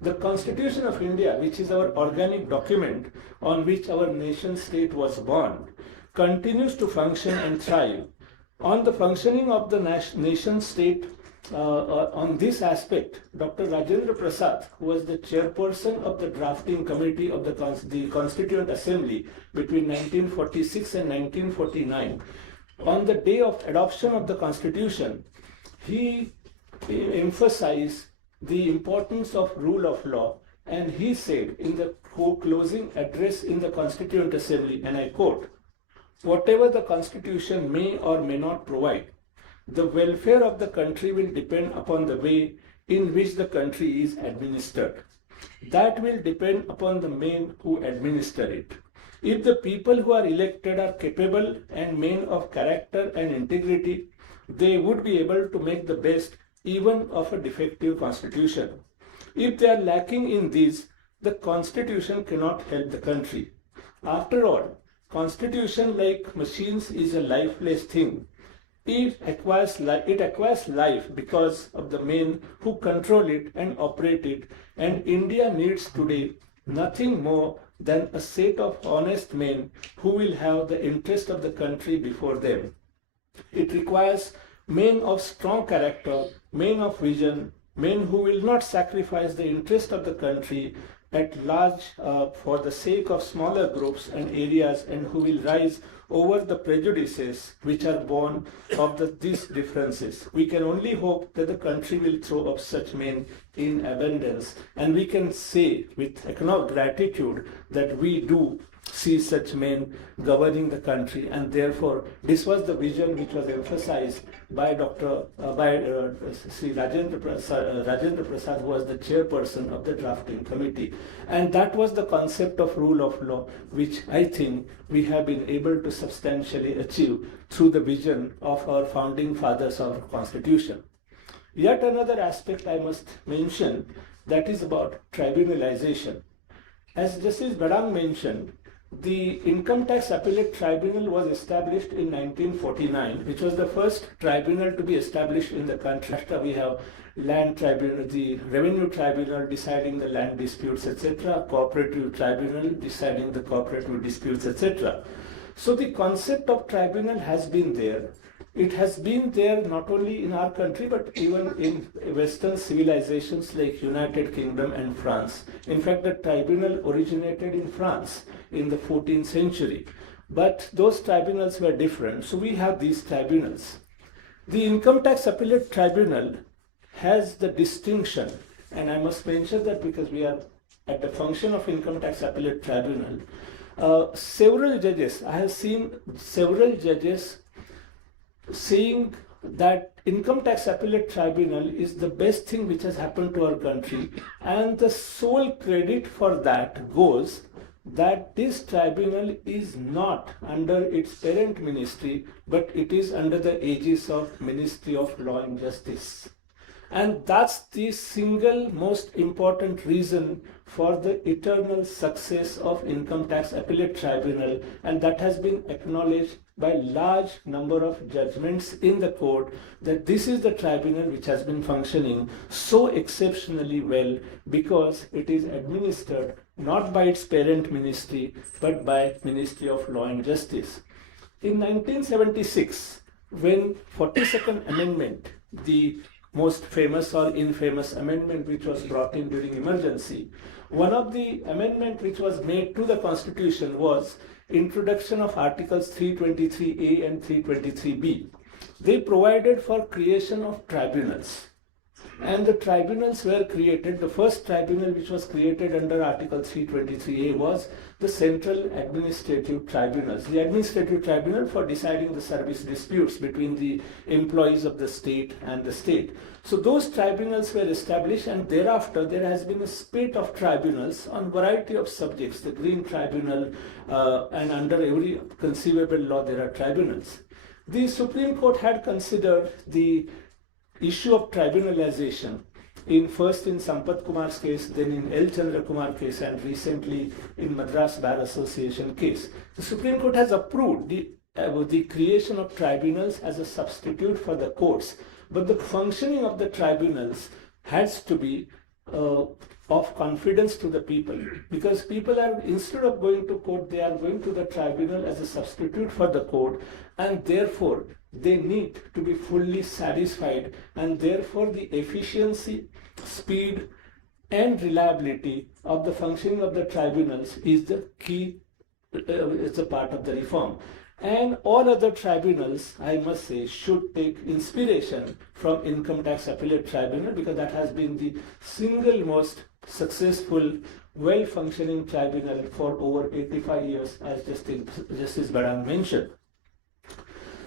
The Constitution of India, which is our organic document on which our nation state was born, continues to function and thrive. On the functioning of the nation state, on this aspect, Dr. Rajendra Prasad, who was the chairperson of the drafting committee of the Constituent Assembly between 1946 and 1949, on the day of adoption of the Constitution, he emphasized the importance of rule of law, and he said in the closing address in the Constituent Assembly, and I quote, "Whatever the Constitution may or may not provide, the welfare of the country will depend upon the way in which the country is administered. That will depend upon the men who administer it. If the people who are elected are capable and men of character and integrity, they would be able to make the best even of a defective constitution. If they are lacking in these, the constitution cannot help the country. After all, constitution like machines is a lifeless thing. It acquires life because of the men who control it and operate it, and India needs today nothing more than a set of honest men who will have the interest of the country before them. It requires men of strong character, men of vision, men who will not sacrifice the interest of the country at large for the sake of smaller groups and areas, and who will rise over the prejudices which are born of these differences. We can only hope that the country will throw up such men in abundance, and we can say with economic gratitude that we do see such men governing the country, and therefore this was the vision which was emphasized by Shri Rajendra Prasad, who was the chairperson of the drafting committee, and that was the concept of rule of law, which I think we have been able to substantially achieve through the vision of our founding fathers of our constitution. Yet another aspect I must mention, that is about tribunalization. As Justice Bharat mentioned, the Income Tax Appellate Tribunal was established in 1949, which was the first tribunal to be established in the country. After we have land tribunal, the revenue tribunal deciding the land disputes, etc., cooperative tribunal deciding the cooperative disputes, etc. So the concept of tribunal has been there. It has been there not only in our country but even in Western civilizations like United Kingdom and France. In fact, the tribunal originated in France in the 14th century. But those tribunals were different. So we have these tribunals. The Income Tax Appellate Tribunal has the distinction, and I must mention that because we are at the function of Income Tax Appellate Tribunal, several judges, I have seen several judges saying that Income Tax Appellate Tribunal is the best thing which has happened to our country, and the sole credit for that goes that this tribunal is not under its parent ministry, but it is under the aegis of Ministry of Law and Justice. And that's the single most important reason for the eternal success of Income Tax Appellate Tribunal, and that has been acknowledged by large number of judgments in the court, that this is the tribunal which has been functioning so exceptionally well because it is administered not by its parent ministry but by Ministry of Law and Justice. In 1976, when 42nd Amendment, the most famous or infamous amendment which was brought in during emergency, one of the amendment which was made to the Constitution was introduction of Articles 323A and 323B. They provided for creation of tribunals, and the tribunals were created. The first tribunal which was created under Article 323A was the Central Administrative Tribunals, the Administrative Tribunal for deciding the service disputes between the employees of the state and the state. So those tribunals were established, and thereafter there has been a spate of tribunals on variety of subjects, the Green Tribunal, and under every conceivable law there are tribunals. The Supreme Court had considered the issue of tribunalization first in Sampath Kumar's case, then in L. Chandra Kumar case, and recently in Madras Bar Association case. The Supreme Court has approved the creation of tribunals as a substitute for the courts, but the functioning of the tribunals has to be of confidence to the people, because people are, instead of going to court, they are going to the tribunal as a substitute for the court, and therefore they need to be fully satisfied, and therefore the efficiency, speed and reliability of the functioning of the tribunals is the key, is a part of the reform. And all other tribunals, I must say, should take inspiration from Income Tax Appellate Tribunal, because that has been the single most successful, well-functioning tribunal for over 85 years, as Justice Bharat mentioned.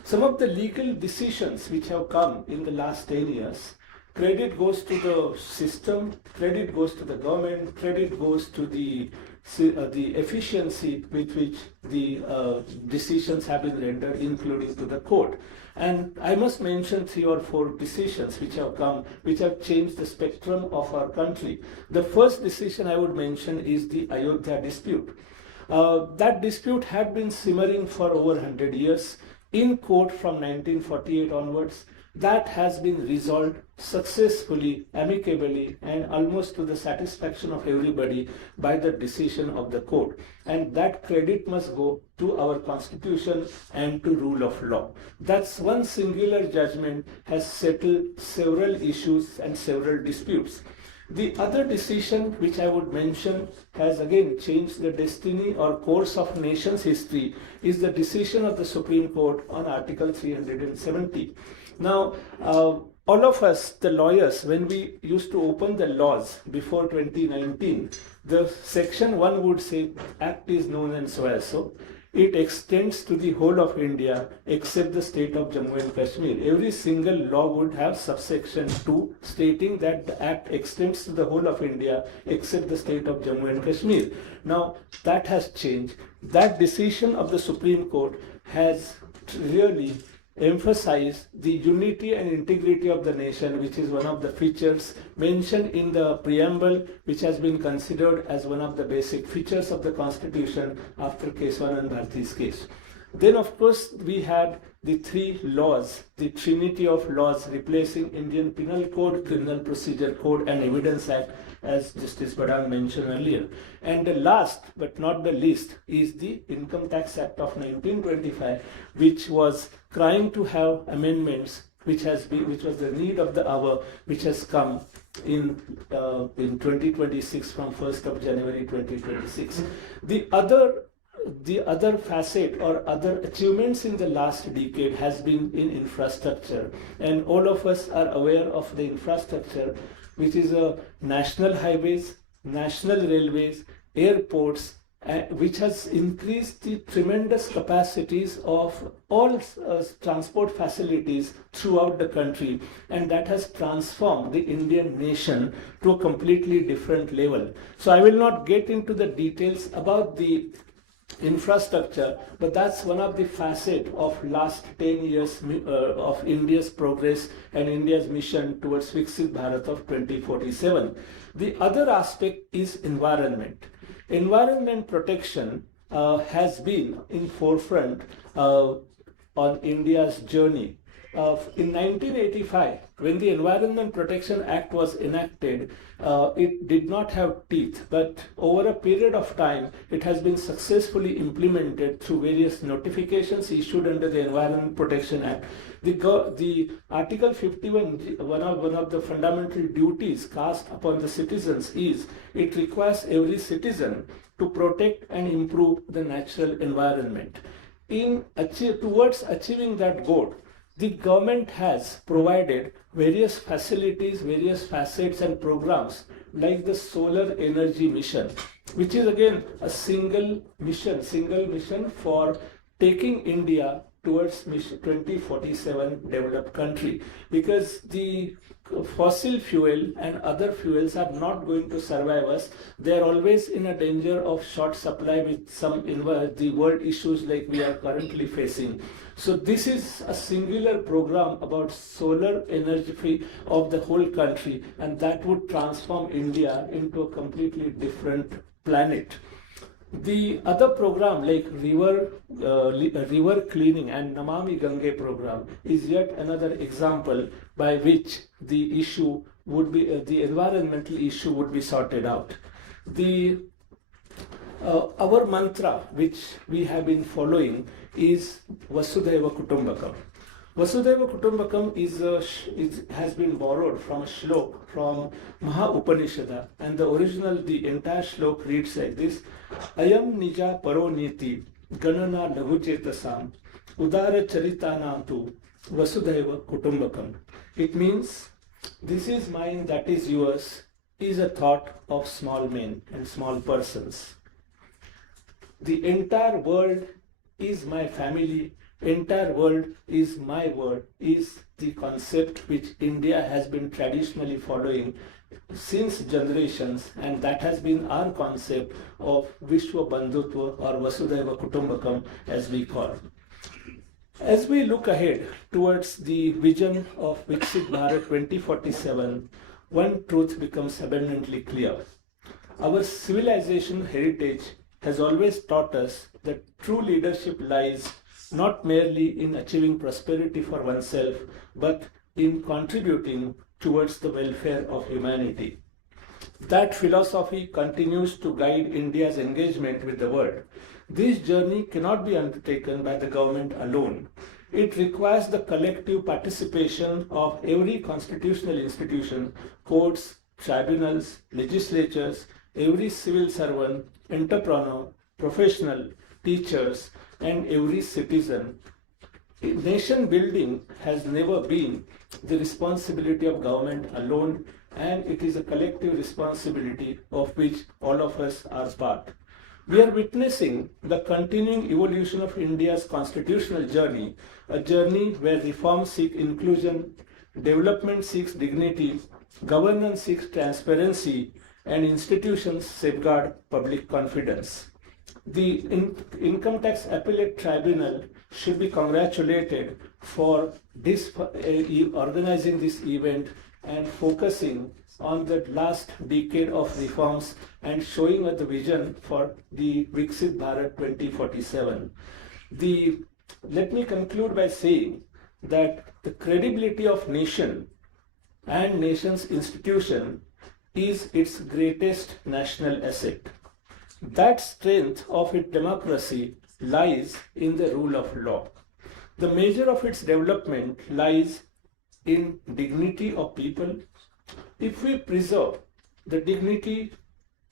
Some of the legal decisions which have come in the last 10 years, credit goes to the system, credit goes to the government, credit goes to the the efficiency with which the decisions have been rendered, including to the court. And I must mention 3 or 4 decisions which have come, which have changed the spectrum of our country. The first decision I would mention is the Ayodhya dispute. That dispute had been simmering for over 100 years in court from 1948 onwards. That has been resolved successfully, amicably, and almost to the satisfaction of everybody by the decision of the court. And that credit must go to our constitution and to rule of law. That's one singular judgment has settled several issues and several disputes. The other decision which I would mention has again changed the destiny or course of nation's history is the decision of the Supreme Court on Article 370. Now, all of us, the lawyers, when we used to open the laws before 2019, the section 1 would say, Act is known and so as so. It extends to the whole of India except the state of Jammu and Kashmir. Every single law would have subsection 2 stating that the Act extends to the whole of India except the state of Jammu and Kashmir. Now, that has changed. That decision of the Supreme Court has really emphasize the unity and integrity of the nation, which is one of the features mentioned in the preamble, which has been considered as one of the basic features of the Constitution after Keswanand Bharti's case. Then, of course, we had the 3 laws, the trinity of laws replacing Indian Penal Code, Criminal Procedure Code, and Evidence Act, as Justice Badang mentioned earlier. And the last but not the least is the Income Tax Act of 1925, which was trying to have amendments, which was the need of the hour, which has come in 2026 from 1st of January 2026. The other facet or other achievements in the last decade has been in infrastructure, and all of us are aware of the infrastructure, which is national highways, national railways, airports, which has increased the tremendous capacities of all transport facilities throughout the country, and that has transformed the Indian nation to a completely different level. So I will not get into the details about the infrastructure, but that's one of the facets of last 10 years of India's progress and India's mission towards Viksit Bharat of 2047. The other aspect is environment. Environment protection has been in forefront on India's journey. In 1985, when the Environment Protection Act was enacted, it did not have teeth, but over a period of time, it has been successfully implemented through various notifications issued under the Environment Protection Act. The Article 51, one of the fundamental duties cast upon the citizens is it requires every citizen to protect and improve the natural environment. Towards achieving that goal, the government has provided various facilities, various facets and programs like the solar energy mission, which is again a single mission for taking India towards mission 2047 developed country, because the fossil fuel and other fuels are not going to survive us. They are always in a danger of short supply with some the world issues like we are currently facing. So this is a singular program about solar energy of the whole country, and that would transform India into a completely different planet. The other program like river cleaning and Namami Gange program is yet another example by which the issue would be the environmental issue would be sorted out. Our mantra, which we have been following, is Vasudhaiva Kutumbakam. Vasudhaiva Kutumbakam has been borrowed from a shlok from Maha Upanishada, and the entire shlok reads like this: Ayam Nija Paro Niti Ganana Lahuchetasam Udara Charitana tu Vasudhaiva Kutumbakam. It means, this is mine, that is yours, is a thought of small men and small persons. The entire world is my family, entire world is my world, is the concept which India has been traditionally following since generations, and that has been our concept of Vishwa Bandhutva or Vasudhaiva Kutumbakam as we call. As we look ahead towards the vision of Viksit Bharat 2047, one truth becomes abundantly clear. Our civilization heritage has always taught us that true leadership lies not merely in achieving prosperity for oneself, but in contributing towards the welfare of humanity. That philosophy continues to guide India's engagement with the world. This journey cannot be undertaken by the government alone. It requires the collective participation of every constitutional institution, courts, tribunals, legislatures, every civil servant, entrepreneur, professional, teachers, and every citizen. Nation building has never been the responsibility of government alone, and it is a collective responsibility of which all of us are part. We are witnessing the continuing evolution of India's constitutional journey, a journey where reforms seek inclusion, development seeks dignity, governance seeks transparency, and institutions safeguard public confidence. The Income Tax Appellate Tribunal should be congratulated for organizing this event and focusing on the last decade of reforms and showing us the vision for the Viksit Bharat 2047. Let me conclude by saying that the credibility of nation and nation's institution is its greatest national asset. That strength of its democracy lies in the rule of law. The measure of its development lies in dignity of people. If we preserve the dignity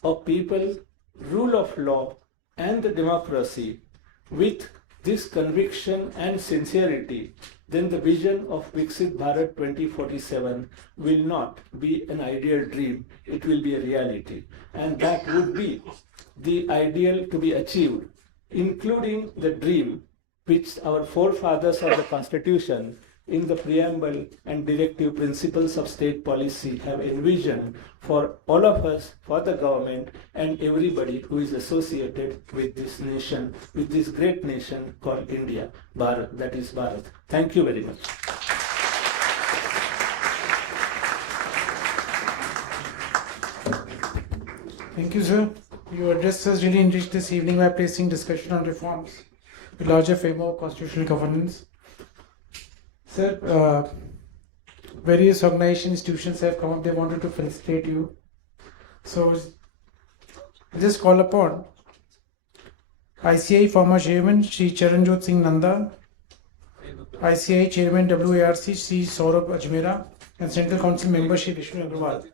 of people, rule of law, and the democracy with this conviction and sincerity, then the vision of Viksit Bharat 2047 will not be an ideal dream, it will be a reality. And that would be the ideal to be achieved, including the dream which our forefathers of the Constitution in the preamble and directive principles of state policy have envisioned for all of us, for the government, and everybody who is associated with this nation, with this great nation called India, Bharat, that is Bharat. Thank you very much. Thank you, sir. Your address has really enriched this evening by placing discussion on reforms with larger framework of constitutional governance. Sir, various organizations, institutions have come up, they wanted to felicitate you. So, just call upon ICI former Chairman Shri Charanjot Singh Nanda, ICI Chairman WARC Shri Saurabh Ajmera, and Central Council Member Shri Vishnu Agrawal.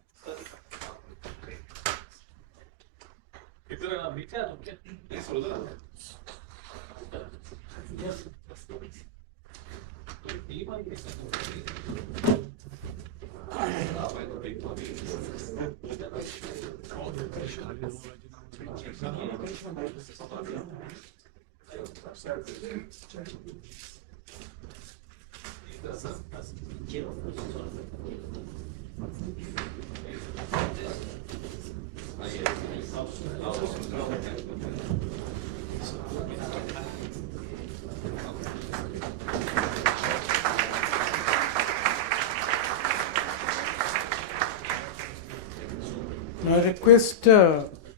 Now I request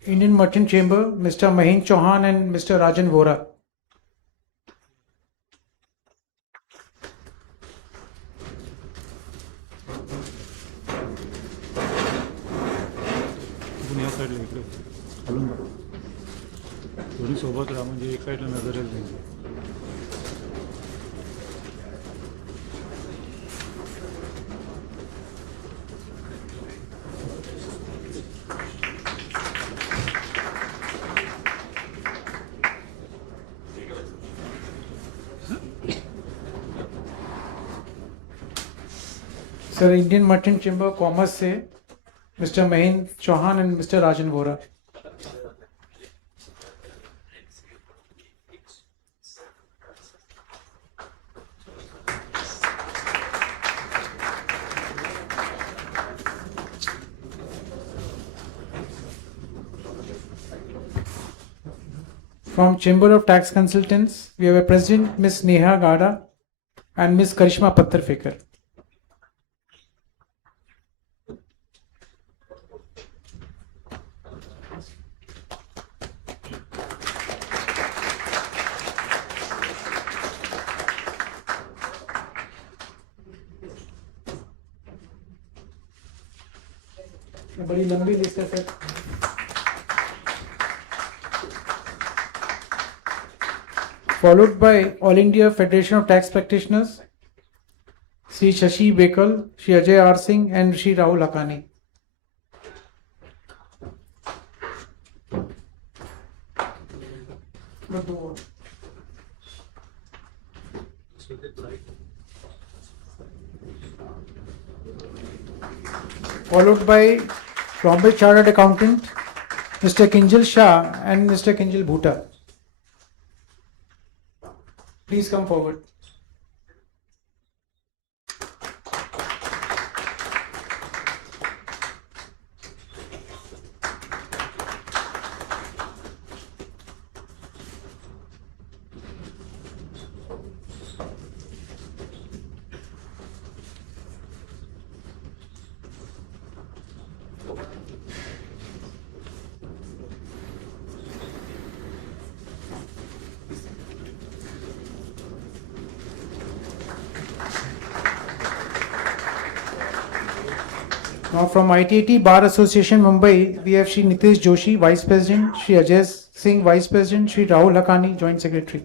Indian Merchant Chamber, Mr. Mahin Chauhan and Mr. Rajan Vora. या साईडला इकडे हलून बघा दोन्ही सोबत राहा म्हणजे एक साईडला नजर येईल त्यांची Sir, Indian Merchant Chamber Commerce से Mr. Mahin Chauhan and Mr. Rajan Vora. From Chamber of Tax Consultants, we have a President, Ms. Neha Gada, and Ms. Karishma Pattarfekar. बड़ी लंबी लिस्ट है sir. Followed by All India Federation of Tax Practitioners, Shri Shashi Bekal, Shri Ajay R. Singh, and Shri Rahul Hakani. Followed by Bombay Chartered Accountant, Mr. Kinjal Shah and Mr. Kinjal Bhuta. Please come forward. Now from ITAT Bar Association Mumbai, we have Shri Nitesh Joshi, Vice President, Shri Ajay Singh, Vice President, Shri Rahul Hakani, Joint Secretary.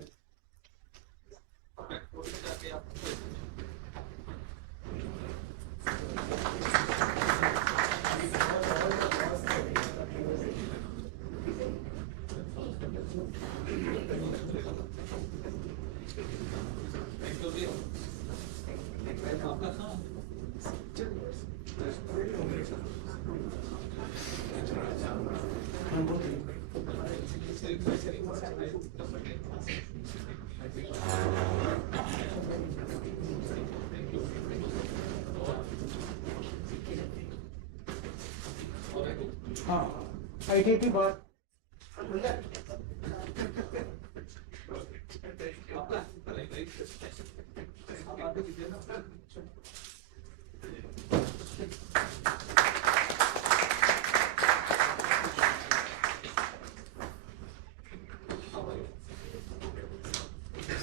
ITAT Bar.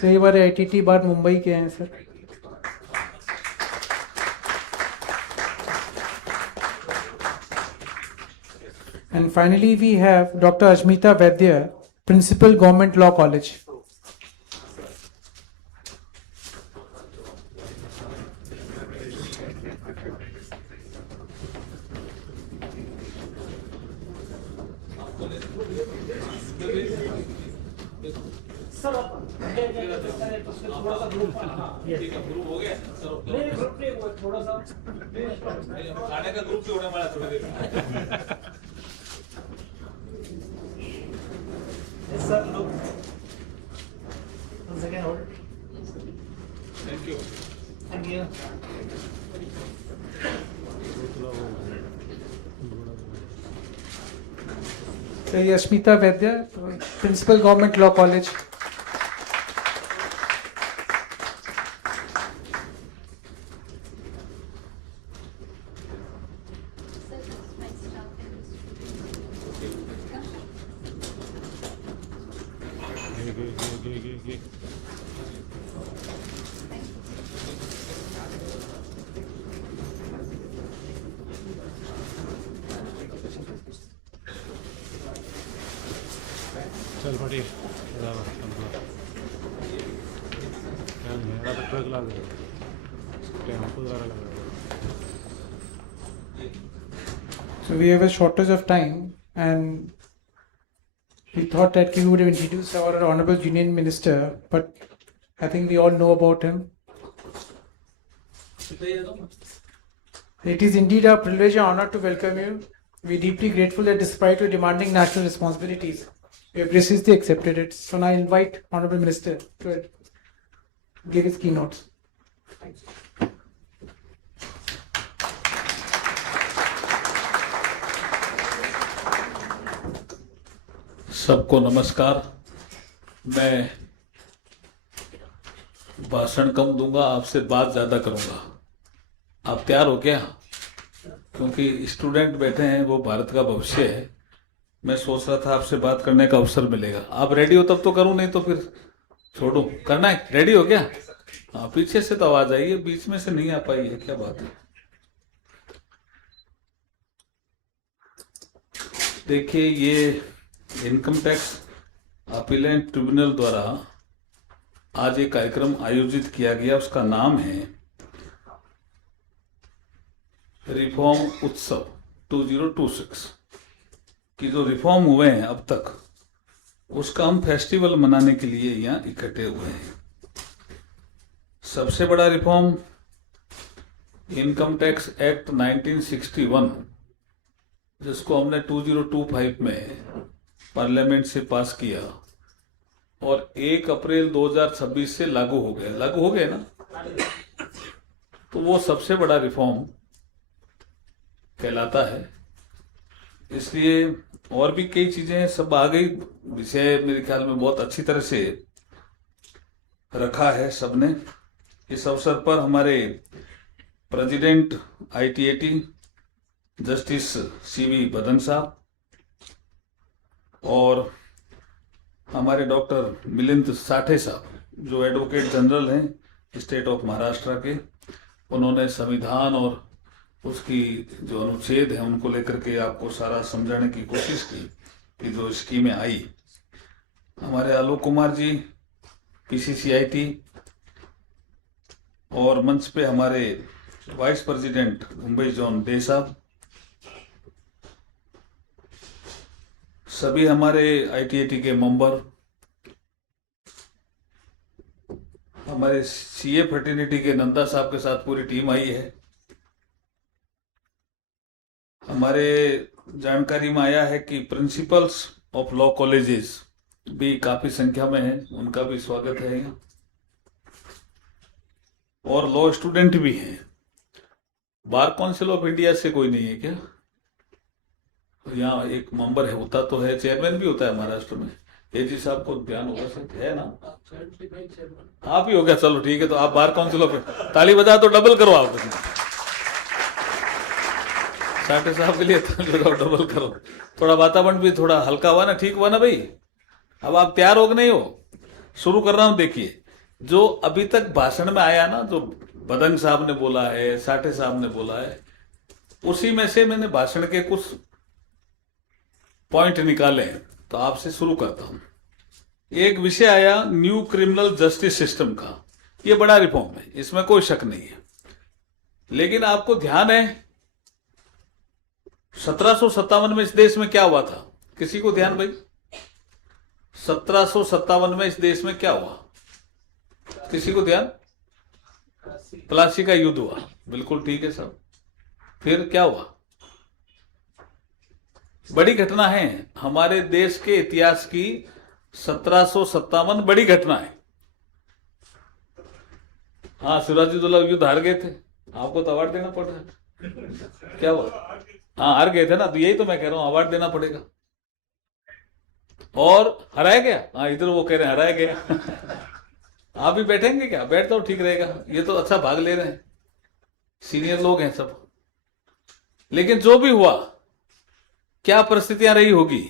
सही बार ITAT बार मुंबई के हैं sir. And finally, we have Dr. Ashmita Vaidya, Principal Government Law College. Sir, look. One second, hold. Thank you. Thank you. So, Ashmita Vaidya, Principal Government Law College. चल फटी मेरा तो truck ला दे tempo द्वारा लगा. So we have a shortage of time, and we thought that we would have introduced our Honorable Union Minister, but I think we all know about him. It is indeed our privilege and honor to welcome you. We are deeply grateful that despite your demanding national responsibilities, you have graciously accepted it. So now I invite Honorable Minister to give his keynotes. सबको नमस्कार. मैं भाषण कम दूंगा, आपसे बात ज्यादा करूंगा। आप तैयार हो क्या? क्योंकि स्टूडेंट बैठे हैं, वो भारत का भविष्य है। मैं सोच रहा था आपसे बात करने का अवसर मिलेगा। आप रेडी हो तब तो करूं, नहीं तो फिर छोड़ू। करना है? रेडी हो क्या? हाँ, पीछे से तो आवाज आई है, बीच में से नहीं आ पाई है, क्या बात है? देखिए, ये इनकम टैक्स अपीलेट ट्रिब्यूनल द्वारा आज एक कार्यक्रम आयोजित किया गया। उसका नाम है रिफॉर्म उत्सव 2026 की जो रिफॉर्म हुए हैं अब तक, उसका हम फेस्टिवल मनाने के लिए यहाँ इकट्ठे हुए हैं। सबसे बड़ा रिफॉर्म इनकम टैक्स एक्ट 1961, जिसको हमने 2025 में पार्लियामेंट से पास किया और 1 अप्रैल 2026 से लागू हो गए ना। तो वो सबसे बड़ा रिफॉर्म कहलाता है। इसलिए और भी कई चीजें सब आ गई। विषय मेरे ख्याल में बहुत अच्छी तरह से रखा है सबने। इस अवसर पर हमारे प्रेसिडेंट ITAT जस्टिस श्री भदन साहब और हमारे डॉक्टर मिलिंद साठे साहब, जो एडवोकेट जनरल हैं स्टेट ऑफ महाराष्ट्र के, उन्होंने संविधान और उसकी जो अनुच्छेद है उनको लेकर के आपको सारा समझाने की कोशिश की कि जो स्कीमें आई। हमारे आलोक कुमार जी PCCIT, और मंच पे हमारे vice president Mumbai zone day साहब, सभी हमारे ITAT के मेंबर, हमारे CA फ्रेटर्निटी के नंदा साहब के साथ पूरी टीम आई है। हमारे जानकारी में आया है कि प्रिंसिपल्स ऑफ लॉ कॉलेजेस भी काफी संख्या में हैं, उनका भी स्वागत है यहाँ। और लॉ स्टूडेंट भी हैं। बार काउंसिल ऑफ इंडिया से कोई नहीं है क्या? तो यहाँ एक मेंबर है, होता तो है, चेयरमैन भी होता है महाराष्ट्र में। एजी साहब को ध्यान होगा सर, है ना? आप ही हो गया, चलो ठीक है। तो आप बार काउंसिल ऑफ, ताली बजा तो डबल करो आप। साठे साहब के लिए डबल करो। थोड़ा वातावरण भी थोड़ा हल्का हुआ ना, ठीक हुआ ना भाई? अब आप तैयार हो कि नहीं हो? शुरू कर रहा हूं। देखिए, जो अभी तक भाषण में आया ना, जो बदंग साहब ने बोला है, साठे साहब ने बोला है, उसी में से मैंने भाषण के कुछ पॉइंट निकाले हैं, तो आपसे शुरू करता हूं। एक विषय आया न्यू क्रिमिनल जस्टिस सिस्टम का। यह बड़ा रिफॉर्म है, इसमें कोई शक नहीं है। लेकिन आपको ध्यान है 1757 में इस देश में क्या हुआ था? किसी को ध्यान भाई? 1757 में इस देश में क्या हुआ? किसी को ध्यान? प्लासी का युद्ध हुआ। बिल्कुल ठीक है साहब। फिर क्या हुआ? बड़ी घटना है हमारे देश के इतिहास की। 1757 बड़ी घटना है। हाँ, सिराजुद्दौला युद्ध हार गए थे, आपको तो अवार्ड देना पड़ रहा है। क्या हुआ? हाँ, हार गए थे ना, तो यही तो मैं कह रहा हूं, अवार्ड देना पड़ेगा। और हराया गया? हाँ, इधर वो कह रहे हैं हराया गया। आप भी बैठेंगे क्या? बैठ तो ठीक रहेगा, ये तो अच्छा भाग ले रहे हैं, सीनियर लोग हैं सब। लेकिन जो भी हुआ, क्या परिस्थितियां रही होगी,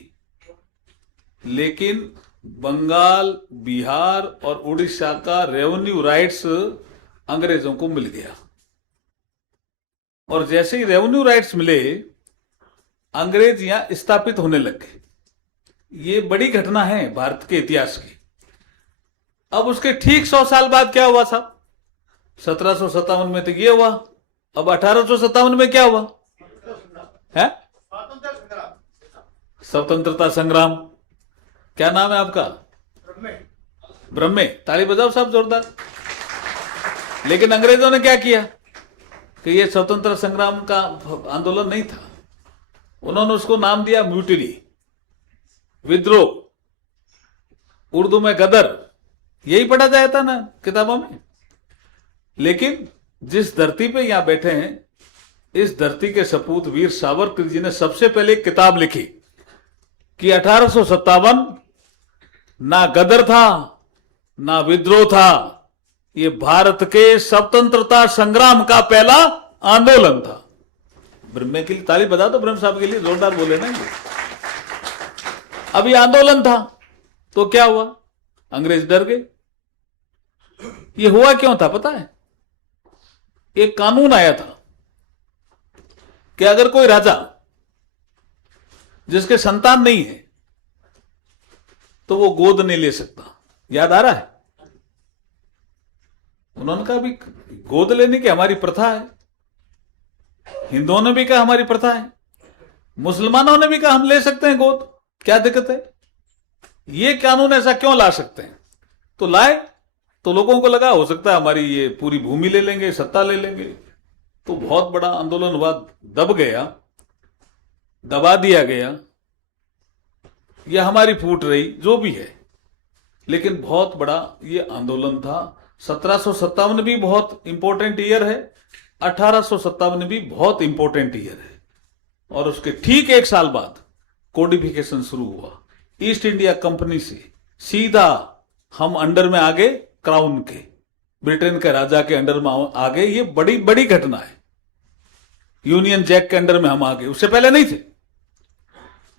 लेकिन बंगाल, बिहार और उड़ीसा का रेवेन्यू राइट्स अंग्रेजों को मिल गया। और जैसे ही रेवेन्यू राइट्स मिले, अंग्रेज यहां स्थापित होने लग गए। ये बड़ी घटना है भारत के इतिहास की। अब उसके ठीक 100 साल बाद क्या हुआ साहब? 1757 में तो ये हुआ। अब 1857 में क्या हुआ है? स्वतंत्रता संग्राम। क्या नाम है आपका? ब्रह्मे। ताली बजाओ साहब जोरदार। लेकिन अंग्रेजों ने क्या किया कि ये स्वतंत्रता संग्राम का आंदोलन नहीं था। उन्होंने उसको नाम दिया म्यूटिनी, विद्रोह, उर्दू में गदर। यही पढ़ा जाता ना किताबों में। लेकिन जिस धरती पे यहां बैठे हैं, इस धरती के सपूत वीर सावरकर जी ने सबसे पहले एक किताब लिखी कि 1857 ना गदर था, ना विद्रोह था, ये भारत के स्वतंत्रता संग्राम का पहला आंदोलन था। ब्रह्मे के लिए ताली बजा दो, ब्रह्म साहब के लिए जोरदार बोले ना। अब ये आंदोलन था तो क्या हुआ, अंग्रेज डर गए। ये हुआ क्यों था पता है? एक कानून आया था कि अगर कोई राजा जिसके संतान नहीं है तो वो गोद नहीं ले सकता। याद आ रहा है? उन्होंने कहा भी गोद लेने की हमारी प्रथा है, हिंदुओं ने भी कहा हमारी प्रथा है, मुसलमानों ने भी कहा हम ले सकते हैं गोद, क्या दिक्कत है? ये कानून ऐसा क्यों ला सकते हैं? तो लाए तो लोगों को लगा हो सकता है हमारी ये पूरी भूमि ले लेंगे, सत्ता ले लेंगे। तो बहुत बड़ा आंदोलन हुआ, दब गया, दबा दिया गया, यह हमारी फूट रही जो भी है, लेकिन बहुत बड़ा ये आंदोलन था। 1757 भी बहुत इंपॉर्टेंट ईयर है, 1857 भी बहुत इंपॉर्टेंट ईयर है। और उसके ठीक एक साल बाद कोडिफिकेशन शुरू हुआ। ईस्ट इंडिया कंपनी से सीधा हम अंडर में आ गए, क्राउन के, ब्रिटेन के राजा के अंडर में आ गए। ये बड़ी बड़ी घटना है। यूनियन जैक के अंडर में हम आ गए, उससे पहले नहीं थे।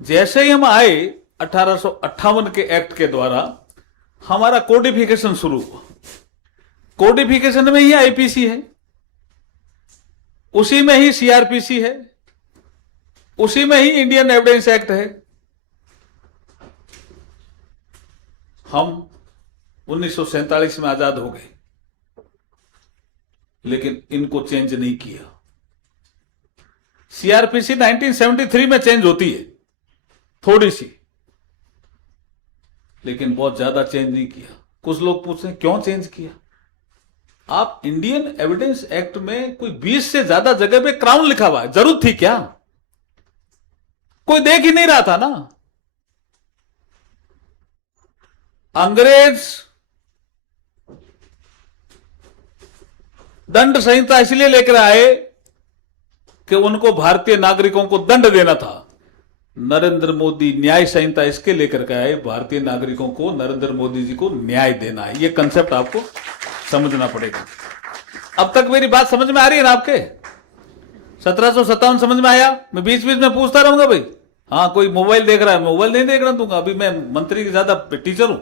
जैसे ही हम आए 1858 के एक्ट के द्वारा हमारा कोडिफिकेशन शुरू हुआ। कोडिफिकेशन में ही आईपीसी है, उसी में ही सीआरपीसी है, उसी में ही इंडियन एविडेंस एक्ट है। हम 1947 में आजाद हो गए, लेकिन इनको चेंज नहीं किया। सीआरपीसी 1973 में चेंज होती है थोड़ी सी, लेकिन बहुत ज्यादा चेंज नहीं किया। कुछ लोग पूछते हैं क्यों चेंज किया? आप इंडियन एविडेंस एक्ट में कोई 20 से ज्यादा जगह पे क्राउन लिखा हुआ है, जरूरत थी क्या? कोई देख ही नहीं रहा था ना। अंग्रेज दंड संहिता इसलिए लेकर आए कि उनको भारतीय नागरिकों को दंड देना था। नरेंद्र मोदी न्याय संहिता इसके लेकर के आए, भारतीय नागरिकों को नरेंद्र मोदी जी को न्याय देना है। यह कंसेप्ट आपको समझना पड़ेगा। अब तक मेरी बात समझ में आ रही है ना आपके? 1757 समझ में आया? मैं बीच बीच में पूछता रहूंगा भाई। हाँ, कोई मोबाइल देख रहा है, मोबाइल नहीं देखना दूंगा, अभी मैं मंत्री की ज्यादा टीचर हूं।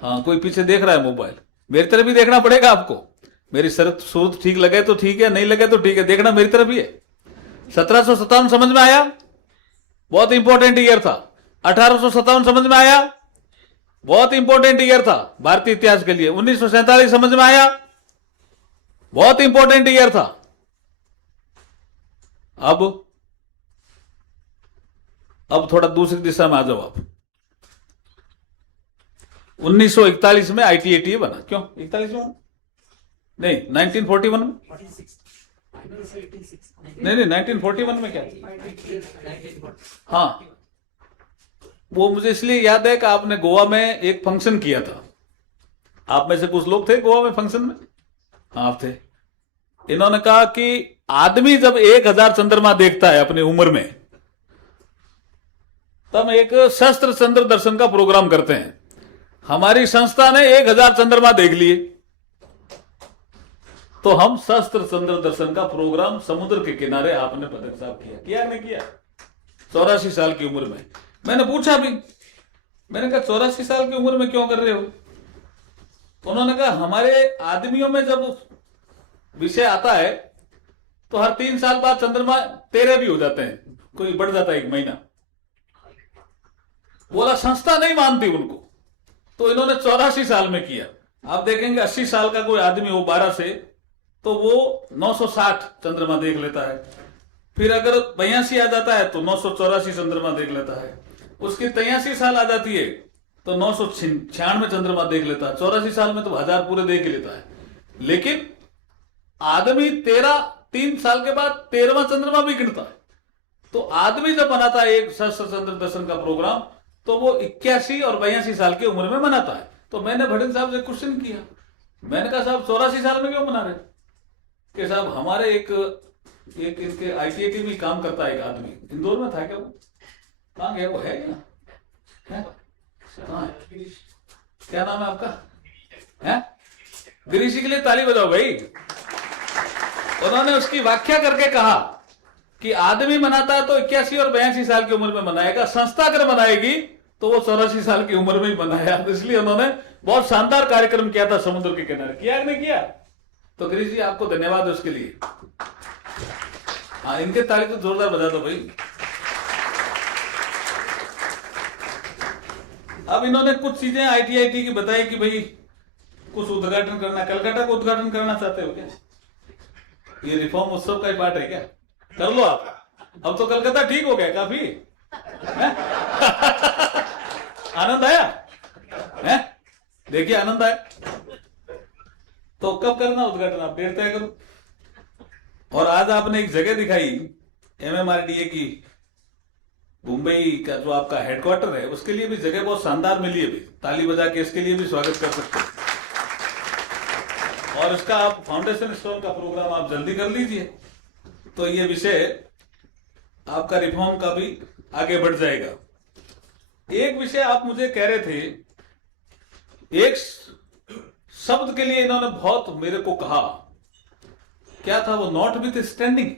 हाँ, कोई पीछे देख रहा है मोबाइल, मेरी तरफ भी देखना पड़ेगा आपको। मेरी सूरत ठीक लगे तो ठीक है, नहीं लगे तो ठीक है, देखना मेरी तरफ ही है। 1757 समझ में आया? बहुत इंपॉर्टेंट ईयर था। 1857 समझ में आया? बहुत इंपॉर्टेंट ईयर था भारतीय इतिहास के लिए। 1947 समझ में आया? बहुत इंपॉर्टेंट ईयर था। अब थोड़ा दूसरी दिशा में आ जाओ आप। 1941 में आईटीएटी बना। क्यों 41 में? नहीं, 1941 में? नहीं, 1941 में क्या? हाँ, वो मुझे इसलिए याद है कि आपने गोवा में एक फंक्शन किया था। आप में से कुछ लोग थे गोवा में फंक्शन में? हाँ, आप थे। इन्होंने कहा कि आदमी जब 1000 चंद्रमा देखता है अपनी उम्र में, तब एक शस्त्र चंद्र दर्शन का प्रोग्राम करते हैं। हमारी संस्था ने 1000 चंद्रमा देख लिए, तो हम शस्त्र चंद्र दर्शन का प्रोग्राम समुद्र के किनारे आपने पदक साहब किया नहीं किया? 84 साल की उम्र में। मैंने पूछा भी, मैंने कहा 84 साल की उम्र में क्यों कर रहे हो? उन्होंने कहा हमारे आदमियों में जब विषय आता है तो हर 3 साल बाद चंद्रमा 13 भी हो जाते हैं, कोई बढ़ जाता है 1 महीना। बोला संस्था नहीं मानती उनको, तो इन्होंने 84 साल में किया। आप देखेंगे 80 साल का कोई आदमी हो 12 से, तो वो 960 चंद्रमा देख लेता है। फिर अगर 82 आ जाता है तो 984 चंद्रमा देख लेता है। उसकी 83 साल आ जाती है तो 996 चंद्रमा देख लेता है। 84 साल में तो 1000 पूरे देख ही लेता है। लेकिन आदमी 3 साल के बाद 13वां चंद्रमा भी गिनता है। तो आदमी जब बनाता है एक शस्त्र चंद्र दर्शन का प्रोग्राम, तो वो 81 और 82 साल की उम्र में मनाता है। तो मैंने भट्टिन साहब से क्वेश्चन किया, मैंने कहा साहब 84 साल में क्यों मना रहे? कि साहब हमारे एक इनके आईटीएटी में काम करता है एक आदमी, इंदौर में था क्या वो? कहाँ गया वो? है क्या? हाँ। क्या नाम है आपका? हैं? गिरीश के लिए ताली बजाओ भाई। उन्होंने उसकी व्याख्या करके कहा कि आदमी मनाता है तो 81 और 82 साल की उम्र में मनाएगा, संस्था अगर मनाएगी तो वो 84 साल की उम्र में ही मनाया। तो इसलिए उन्होंने बहुत शानदार कार्यक्रम किया था समुद्र के किनारे। किया कि नहीं किया? तो गिरीश जी आपको धन्यवाद उसके लिए। हाँ, इनके ताली तो जोरदार बजा दो भाई। अब इन्होंने कुछ चीजें आईटी की बताई कि भाई कुछ उद्घाटन करना, कलकत्ता का उद्घाटन करना चाहते हो क्या? ये रिफॉर्म उत्सव का ही पार्ट है क्या? कर लो आप। अब तो कलकत्ता ठीक हो गया काफी। आनंद आया है? देखिए आनंद आया। तो कब करना उद्घाटन? आप डेट तय करो। और आज आपने एक जगह दिखाई MMRDA की, मुंबई का जो आपका हेडक्वार्टर है, उसके लिए भी जगह बहुत शानदार मिली है। भी ताली बजा के इसके लिए भी स्वागत कर सकते हैं। और इसका आप फाउंडेशन स्टोन का प्रोग्राम आप जल्दी कर लीजिए, तो ये विषय आपका रिफॉर्म का भी आगे बढ़ जाएगा। एक विषय आप मुझे कह रहे थे, एक शब्द के लिए इन्होंने बहुत मेरे को कहा, क्या था वो? Not with standing.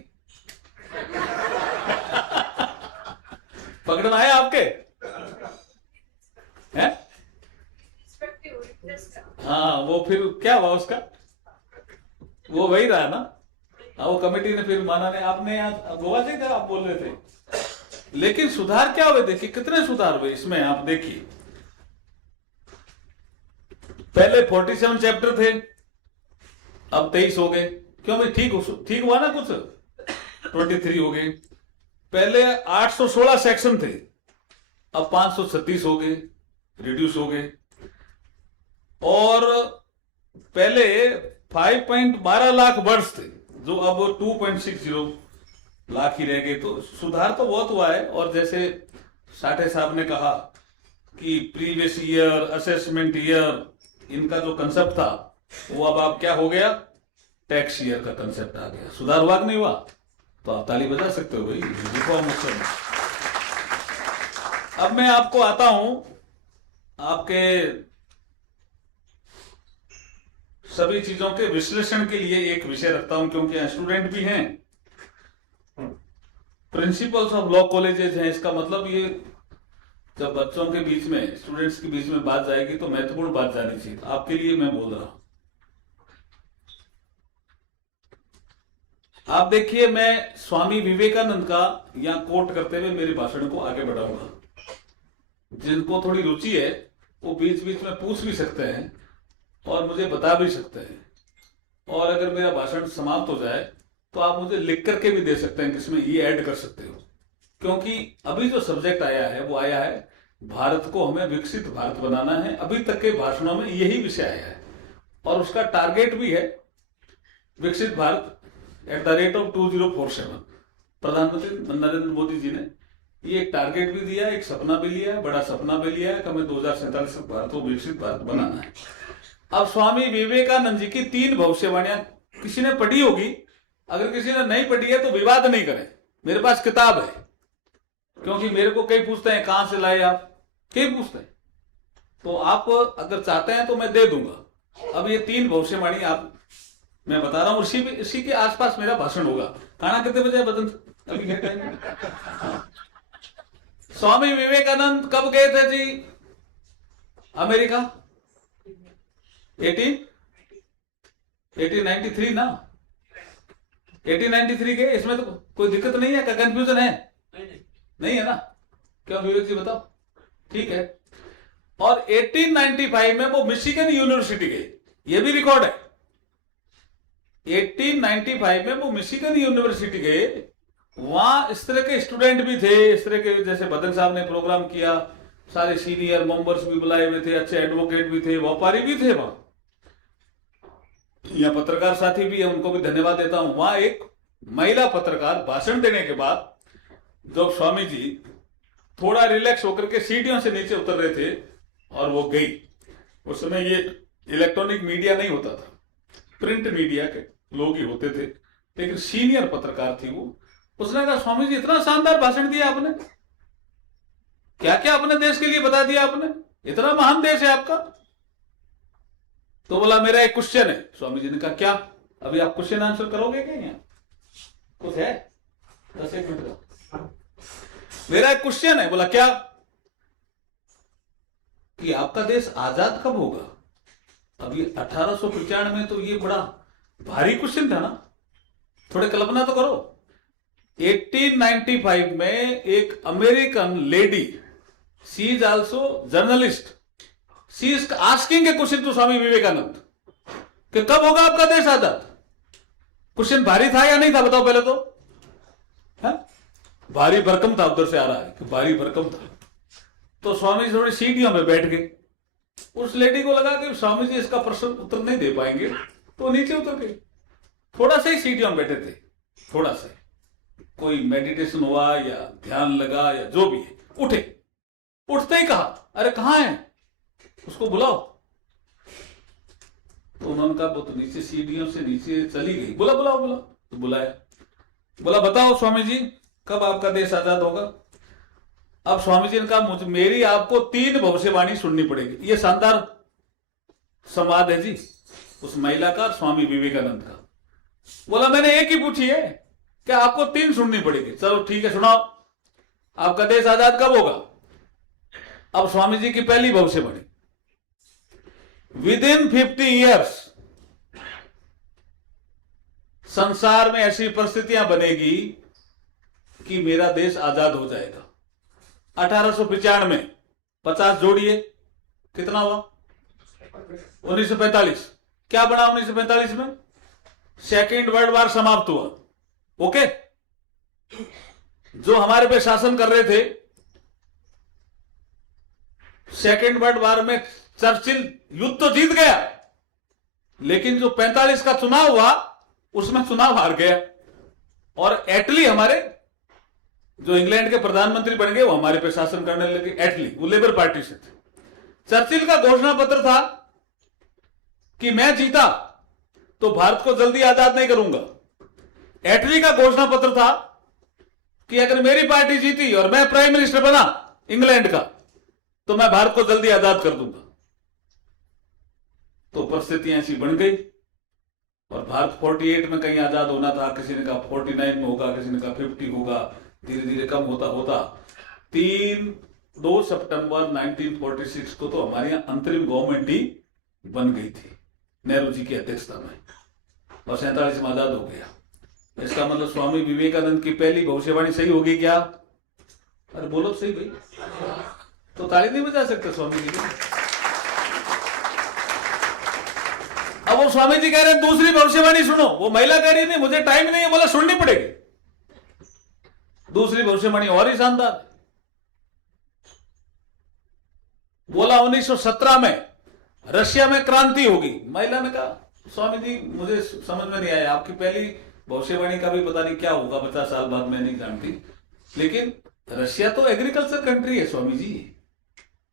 पकड़ना है आपके? हैं? हाँ, वो फिर क्या हुआ उसका? वो वही रहा ना। वो कमेटी ने फिर माना नहीं। आपने यहाँ गोवा से था, आप बोल रहे थे। लेकिन सुधार क्या हुए? देखिए कितने सुधार हुए इसमें। आप देखिए, पहले 47 चैप्टर थे, अब 23 हो गए। क्यों भाई? ठीक हुआ ना कुछ? 23 हो गए। पहले 816 सेक्शन थे, अब 536 हो गए, रिड्यूस हो गए। और पहले 5.12 लाख वर्ड्स थे, जो अब 2.60 लाख ही रह गए। तो सुधार तो बहुत हुआ है। और जैसे साठे साहब ने कहा कि प्रीवियस ईयर, असेसमेंट ईयर, इनका जो कंसेप्ट था वो अब क्या हो गया? टैक्स ईयर का कंसेप्ट आ गया। सुधार हुआ कि नहीं हुआ? तो आप ताली बजा सकते हो भाई। रिफॉर्म उत्सव। अब मैं आपको आता हूं, आपके सभी चीजों के विश्लेषण के लिए एक विषय रखता हूं, क्योंकि स्टूडेंट भी हैं। प्रिंसिपल्स ऑफ लॉ कॉलेजेस हैं। इसका मतलब ये जब बच्चों के बीच में, स्टूडेंट्स के बीच में बात जाएगी तो महत्वपूर्ण बात जानी चाहिए। आपके लिए मैं बोल रहा हूं। आप देखिए, मैं स्वामी विवेकानंद का यहां कोट करते हुए मेरे भाषण को आगे बढ़ाऊंगा। जिनको थोड़ी रुचि है वो बीच बीच में पूछ भी सकते हैं और मुझे बता भी सकते हैं। और अगर मेरा भाषण समाप्त हो जाए तो आप मुझे लिख करके भी दे सकते हैं कि इसमें ये ऐड कर सकते हो। क्योंकि अभी जो सब्जेक्ट आया है वो आया है, भारत को हमें विकसित भारत बनाना है। अभी तक के भाषणों में यही विषय आया है और उसका टारगेट भी है विकसित भारत @ 2047। प्रधानमंत्री नरेंद्र मोदी जी ने ये एक टारगेट भी दिया, एक सपना भी लिया है, बड़ा सपना भी लिया है कि हमें 2047 तक भारत को विकसित भारत बनाना है। अब स्वामी विवेकानंद जी की 3 भविष्यवाणियां किसी ने पढ़ी होगी। अगर किसी ने नहीं पढ़ी है तो विवाद नहीं करें, मेरे पास किताब है। क्योंकि मेरे को कई पूछते हैं कहां से लाए आप, कई पूछते हैं, तो आप अगर चाहते हैं तो मैं दे दूंगा। अब ये 3 भविष्यवाणी आप मैं बता रहा हूं, इसी के आसपास मेरा भाषण होगा। खाना कितने बजे बदन अभी कहते हैं। स्वामी विवेकानंद कब गए थे जी अमेरिका? 1893 ना, 1893 गए। इसमें तो कोई दिक्कत नहीं है, क्या कंफ्यूजन है? नहीं है ना? क्यों विवेक जी बताओ? ठीक है। और 1895 में वो मिशिगन यूनिवर्सिटी गए, ये भी रिकॉर्ड है। 1895 में वो मिशिगन यूनिवर्सिटी गए। वहां इस तरह के स्टूडेंट भी थे, इस तरह के जैसे बदन साहब ने प्रोग्राम किया, सारे सीनियर मेंबर्स भी बुलाए हुए थे, अच्छे एडवोकेट भी थे, व्यापारी भी थे। वहां या पत्रकार साथी भी है, उनको भी धन्यवाद देता हूं। वहां एक महिला पत्रकार भाषण देने के बाद जब स्वामी जी थोड़ा रिलैक्स होकर के सीढ़ियों से नीचे उतर रहे थे और वो गई, उस समय ये इलेक्ट्रॉनिक मीडिया नहीं होता था, प्रिंट मीडिया के लोग ही होते थे, लेकिन सीनियर पत्रकार थी वो। उसने कहा स्वामी जी इतना शानदार भाषण दिया आपने, क्या क्या अपने देश के लिए बता दिया आपने, इतना महान देश है आपका। तो बोला मेरा एक क्वेश्चन है। स्वामी जी ने कहा क्या? अभी आप क्वेश्चन आंसर करोगे क्या? यहाँ कुछ है 10 मिनट का। मेरा एक क्वेश्चन है। बोला क्या? कि आपका देश आजाद कब होगा? अभी 1895 में तो ये बड़ा भारी क्वेश्चन था ना, थोड़े कल्पना तो करो। 1895 में एक American lady, she is also journalist, she is asking a question to Swami Vivekananda कि कब होगा आपका देश आजाद। क्वेश्चन भारी था या नहीं था बताओ पहले तो? है? भारी भरकम था, उधर से आ रहा है कि भारी भरकम था। तो स्वामी जी थोड़ी सीढ़ियों में बैठ गए। उस लेडी को लगा कि स्वामी जी इसका प्रश्न उत्तर नहीं दे पाएंगे, तो नीचे उतर गए। थोड़ा सा ही सीढ़ियों में बैठे थे, थोड़ा सा, कोई मेडिटेशन हुआ या ध्यान लगा या जो भी है, उठे। उठते ही कहा अरे कहां है, उसको बुलाओ। तो उन्होंने कहा वो तो नीचे सीढ़ियों से नीचे चली गई। बोला बुलाओ बुलाओ। तो बुलाया। बोला बताओ स्वामी जी कब आपका देश आजाद होगा? अब स्वामी जी ने कहा मुझे मेरी आपको 3 भविष्यवाणी सुननी पड़ेगी। ये शानदार संवाद है जी उस महिला का स्वामी विवेकानंद का। बोला मैंने एक ही पूछी है कि आपको 3 सुननी पड़ेगी। चलो ठीक है सुनाओ, आपका देश आजाद कब होगा? अब स्वामी जी की पहली भविष्यवाणी, विदिन 50 ईयर्स संसार में ऐसी परिस्थितियां बनेगी कि मेरा देश आजाद हो जाएगा। 1895 में 50 जोड़िए कितना हुआ? 1945। क्या बना 1945 में? सेकेंड वर्ल्ड वॉर समाप्त हुआ। ओके, जो हमारे पे शासन कर रहे थे सेकेंड वर्ल्ड वॉर में, चर्चिल युद्ध तो जीत गया, लेकिन जो 45 का चुनाव हुआ उसमें चुनाव हार गया। और एटली हमारे जो इंग्लैंड के प्रधानमंत्री बन गए वो हमारे पे शासन करने लगे। एटली वो लेबर पार्टी से थे। चर्चिल का घोषणा पत्र था कि मैं जीता तो भारत को जल्दी आजाद नहीं करूंगा। एटली का घोषणा पत्र था कि अगर मेरी पार्टी जीती और मैं प्राइम मिनिस्टर बना इंग्लैंड का तो मैं भारत को जल्दी आजाद कर दूंगा। तो परिस्थितियां ऐसी बन गई और भारत 48 में कहीं आजाद होना था, किसी ने कहा 49 में होगा, किसी ने कहा 50 होगा, धीरे धीरे कम होता होता 2 सितंबर 1946 को तो हमारे यहां अंतरिम गवर्नमेंट ही बन गई थी नेहरू जी की अध्यक्षता में, और 47 में आजाद हो गया। इसका मतलब स्वामी विवेकानंद की पहली भविष्यवाणी सही होगी क्या? अरे बोलो सही भाई, तो ताली नहीं बजा सकते स्वामी जी की। अब वो स्वामी जी कह रहे हैं दूसरी भविष्यवाणी सुनो। वो महिला कह रही नहीं मुझे टाइम नहीं है। बोला सुननी पड़ेगी। दूसरी भविष्यवाणी और ही शानदार। बोला 1917 में रशिया में क्रांति होगी। महिला ने कहा स्वामी जी मुझे समझ में नहीं आया, आपकी पहली भविष्यवाणी का भी पता नहीं क्या होगा 50 साल बाद, मैं नहीं जानती, लेकिन रशिया तो एग्रीकल्चर कंट्री है स्वामी जी।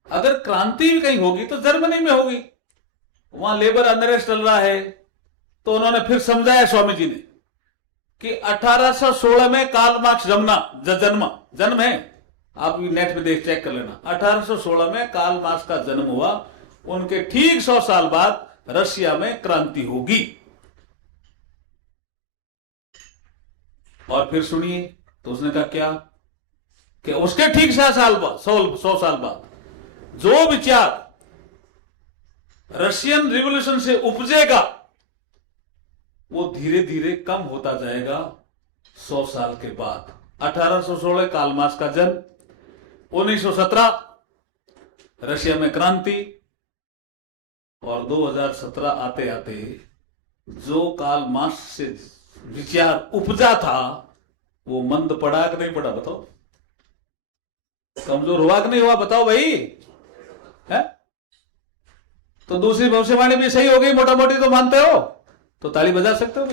अगर क्रांति भी कहीं होगी तो जर्मनी में होगी, वहां लेबर अनरेस्ट चल रहा है। तो उन्होंने फिर समझाया स्वामी जी ने कि 1816 में कार्ल मार्क्स जन्म है, आप भी नेट पे देख चेक कर लेना। 1816 में कार्ल मार्क्स का जन्म हुआ, उनके ठीक 100 साल बाद रशिया में क्रांति होगी। और फिर सुनिए तो उसने कहा क्या कि उसके ठीक 100 साल बाद जो विचार रशियन रिवॉल्यूशन से उपजेगा वो धीरे धीरे कम होता जाएगा 100 साल के बाद। 1816 कार्ल मार्क्स का जन्म, 1917 रशिया में क्रांति, और 2017 आते आते जो कार्ल मार्क्स से विचार उपजा था वो मंद पड़ा कि नहीं पड़ा? बताओ, कमजोर हुआ कि नहीं हुआ? बताओ भाई, है? तो दूसरी भविष्यवाणी भी सही हो गई, मोटा मोटी तो मानते हो, तो ताली बजा सकते हो।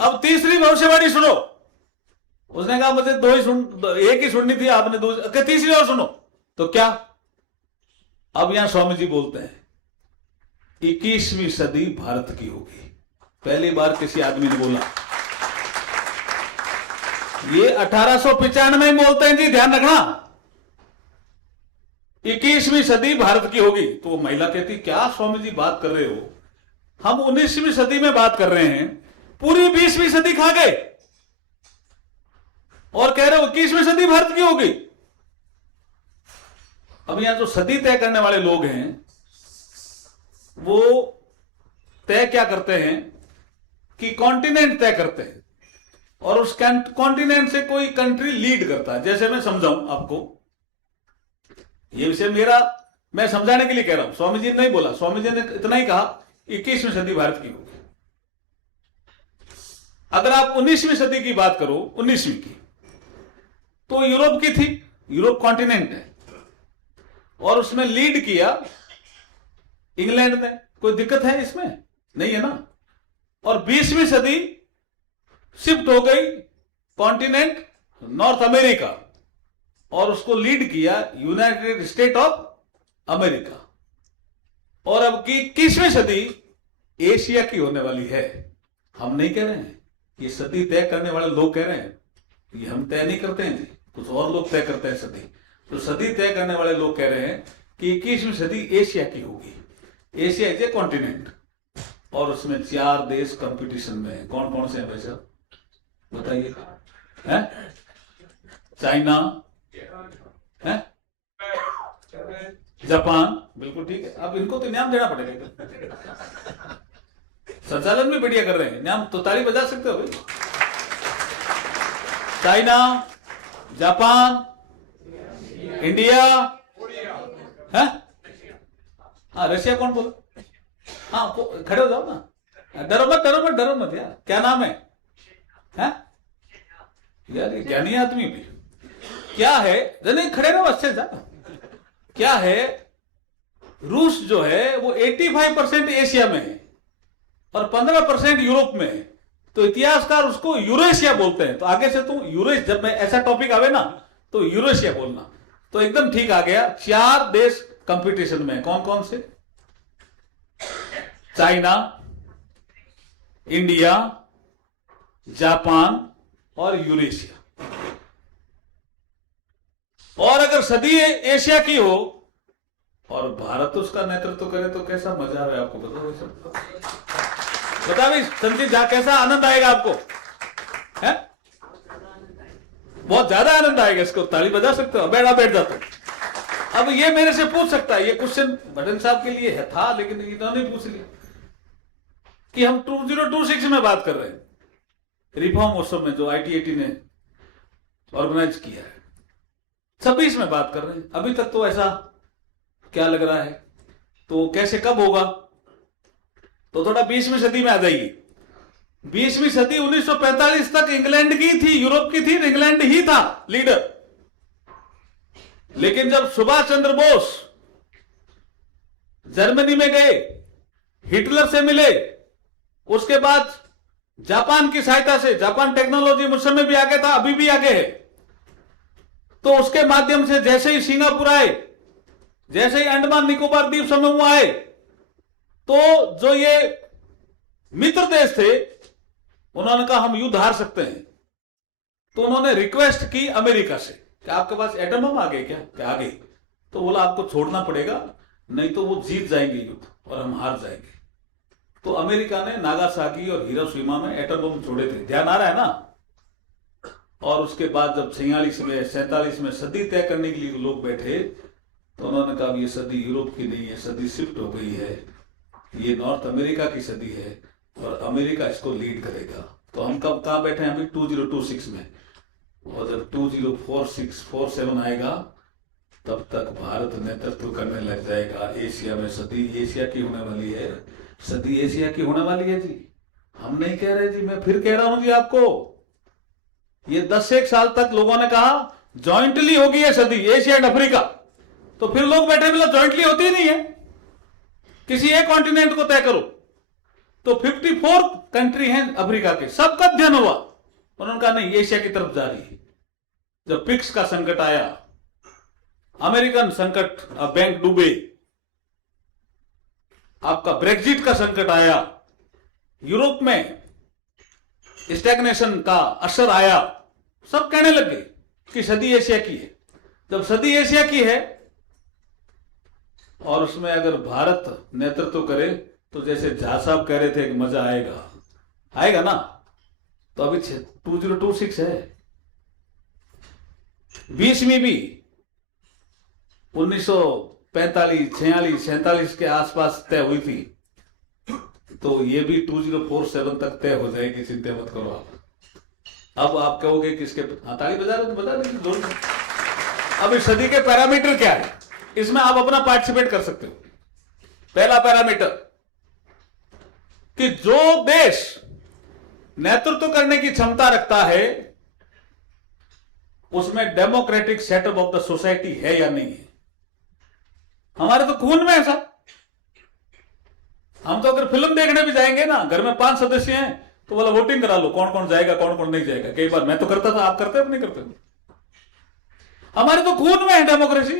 अब तीसरी भविष्यवाणी सुनो। उसने कहा मुझे एक ही सुननी थी, आपने तीसरी और सुनो। तो क्या? अब यहां स्वामी जी बोलते हैं 21वीं सदी भारत की होगी। पहली बार किसी आदमी ने बोला। ये 1895 में बोलते हैं जी, ध्यान रखना। 21वीं सदी भारत की होगी। तो वो महिला कहती, क्या स्वामी जी बात कर रहे हो, हम 19वीं सदी में बात कर रहे हैं, पूरी 20वीं सदी खा गए और कह रहे हो 21वीं सदी भारत की होगी। अब यहां जो सदी तय करने वाले लोग हैं वो तय क्या करते हैं कि कॉन्टिनेंट तय करते हैं और उस कॉन्टिनेंट से कोई कंट्री लीड करता है। जैसे मैं समझाऊं आपको, ये विषय मेरा, मैं समझाने के लिए कह रहा हूं, स्वामी जी ने नहीं बोला, स्वामी जी ने इतना ही कहा 21वीं सदी भारत की होगी। अगर आप 19वीं सदी की बात करो, 19वीं की, तो यूरोप की थी, यूरोप कॉन्टिनेंट है और उसमें लीड किया इंग्लैंड ने। कोई दिक्कत है इसमें? नहीं है ना। और 20वीं सदी शिफ्ट हो गई कॉन्टिनेंट नॉर्थ अमेरिका और उसको लीड किया यूनाइटेड स्टेट ऑफ अमेरिका। और अब की 21वीं सदी एशिया की होने वाली है। हम नहीं कह रहे हैं, ये सदी तय करने वाले लोग कह रहे हैं, ये हम तय नहीं करते हैं जी, कुछ और लोग तय करते हैं सदी। तो सदी तय करने वाले लोग कह रहे हैं कि 21वीं सदी एशिया की होगी। एशिया इज ए कॉन्टिनेंट और उसमें 4 देश कंपटीशन में है। कौन कौन से हैं भाई साहब, बताइए? हैं? चाइना है, जापान, बिल्कुल ठीक है। अब इनको तो इनाम देना पड़ेगा, संचालन भी बढ़िया कर रहे हैं, इनाम तो ताली बजा सकते हो भाई। चाइना, जापान, इंडिया है, हाँ रशिया कौन बोला? हाँ खड़े हो जाओ ना, डरो मत डरो मत डरो मत यार। क्या नाम है? यार ये ज्ञानी आदमी भी क्या है, नहीं खड़े रहो, अच्छे जा। क्या है, रूस जो है वो 85% एशिया में है और 15% यूरोप में है। तो इतिहासकार उसको यूरेशिया बोलते हैं। तो आगे से तुम यूरेश, जब मैं ऐसा टॉपिक आवे ना तो यूरेशिया बोलना, तो एकदम ठीक आ गया। 4 देश कंपटीशन में, कौन कौन से? चाइना, इंडिया, जापान और यूरेशिया। और अगर सदी एशिया की हो और भारत उसका नेतृत्व करे तो कैसा मजा आवे आपको, बताओ सब बता भाई संजीत झा, कैसा आनंद आएगा आपको? है बहुत ज्यादा आनंद आएगा। इसको ताली बजा सकते हो, बैठ जाते हो। अब ये मेरे से पूछ सकता है, ये क्वेश्चन भटन साहब के लिए है था, लेकिन इन्होंने पूछ लिया कि हम 2026 में बात कर रहे हैं, रिफॉर्म उत्सव में जो ITAT ने ऑर्गेनाइज किया है। 26 में बात कर रहे हैं। अभी तक तो ऐसा क्या लग रहा है, तो कैसे कब होगा? तो थोड़ा 20वीं सदी में आ जाइए। 20वीं सदी 1945 तक इंग्लैंड की थी, यूरोप की थी, इंग्लैंड ही था लीडर। लेकिन जब सुभाष चंद्र बोस जर्मनी में गए, हिटलर से मिले, उसके बाद जापान की सहायता से, जापान टेक्नोलॉजी मुझ समय भी आगे था, अभी भी आगे है, तो उसके माध्यम से जैसे ही सिंगापुर आए, जैसे ही अंडमान निकोबार द्वीप समूह आए, तो जो ये मित्र देश थे उन्होंने कहा हम युद्ध हार सकते हैं। तो उन्होंने रिक्वेस्ट की अमेरिका से कि आपके पास एटम बम आ गए क्या? आ गए। तो बोला आपको छोड़ना पड़ेगा, नहीं तो वो जीत जाएंगे युद्ध और हम हार जाएंगे। तो अमेरिका ने नागासाकी और हिरोशिमा में एटम बम छोड़े थे, ध्यान आ रहा है ना? और उसके बाद जब 46 में 47 में सदी तय करने के लिए लोग बैठे, तो उन्होंने कहा ये सदी यूरोप की नहीं है, सदी शिफ्ट हो गई है, ये नॉर्थ अमेरिका की सदी है और अमेरिका इसको लीड करेगा। तो हम कब कहाँ बैठे हैं अभी? 2026 में। और जब 2046-47 आएगा तब तक भारत नेतृत्व करने लग जाएगा एशिया में। सदी एशिया की होने वाली है, सदी एशिया की होने वाली है जी। हम नहीं कह रहे जी, मैं फिर कह रहा हूं जी आपको, ये 10 से 1 साल तक लोगों ने कहा जॉइंटली होगी ये सदी, एशिया एंड अफ्रीका। तो फिर लोग बैठे बोला जॉइंटली होती ही नहीं है, किसी एक कॉन्टिनेंट को तय करो। तो 54 कंट्री हैं अफ्रीका के, सबका अध्ययन हुआ, उन्होंने कहा नहीं एशिया की तरफ जा रही है। जब पिक्स का संकट आया, अमेरिकन संकट, बैंक डूबे, आपका ब्रेक्जिट का संकट आया, यूरोप में स्टैग्नेशन का असर आया, सब कहने लग गए कि सदी एशिया की है। जब सदी एशिया की है और उसमें अगर भारत नेतृत्व करे तो जैसे झा साहब कह रहे थे कि मजा आएगा, आएगा ना। तो अभी 2026 है, 20वीं भी 1945, 46, 47 के आसपास तय हुई थी, तो ये भी 2047 तक तय हो जाएगी, चिंता मत करो आप। अब आप कहोगे किसके, हाँ ताली बजा रहे तो बजा देंगे जोर में। अब इस सदी के पैरामीटर क्या है, इसमें आप अपना पार्टिसिपेट कर सकते हो। पहला पैरामीटर कि जो देश नेतृत्व करने की क्षमता रखता है उसमें democratic setup of the society है या नहीं है। हमारे तो खून में ऐसा, हम तो अगर फिल्म देखने भी जाएंगे ना, घर में 5 सदस्य हैं तो बोला वोटिंग करा लो कौन कौन जाएगा कौन कौन नहीं जाएगा। कई बार मैं तो करता था, आप करते हो नहीं करते हो? हमारे तो खून में है डेमोक्रेसी।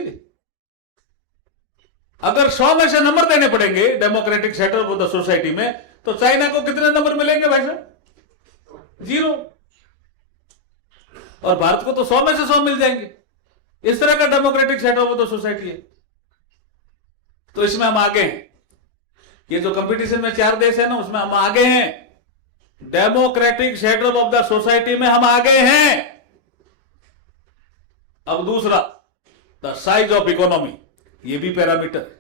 अगर 100 में से नंबर देने पड़ेंगे democratic setup of the society में, तो चाइना को कितने नंबर मिलेंगे भाई साहब? 0। और भारत को तो 100 में से 100 मिल जाएंगे। इस तरह का democratic setup of the society है। तो इसमें हम आगे हैं। ये जो कंपटीशन में 4 देश है ना, उसमें हम आगे हैं। Democratic setup of the society में हम आगे हैं। अब दूसरा, द साइज ऑफ इकोनॉमी, ये भी पैरामीटर है।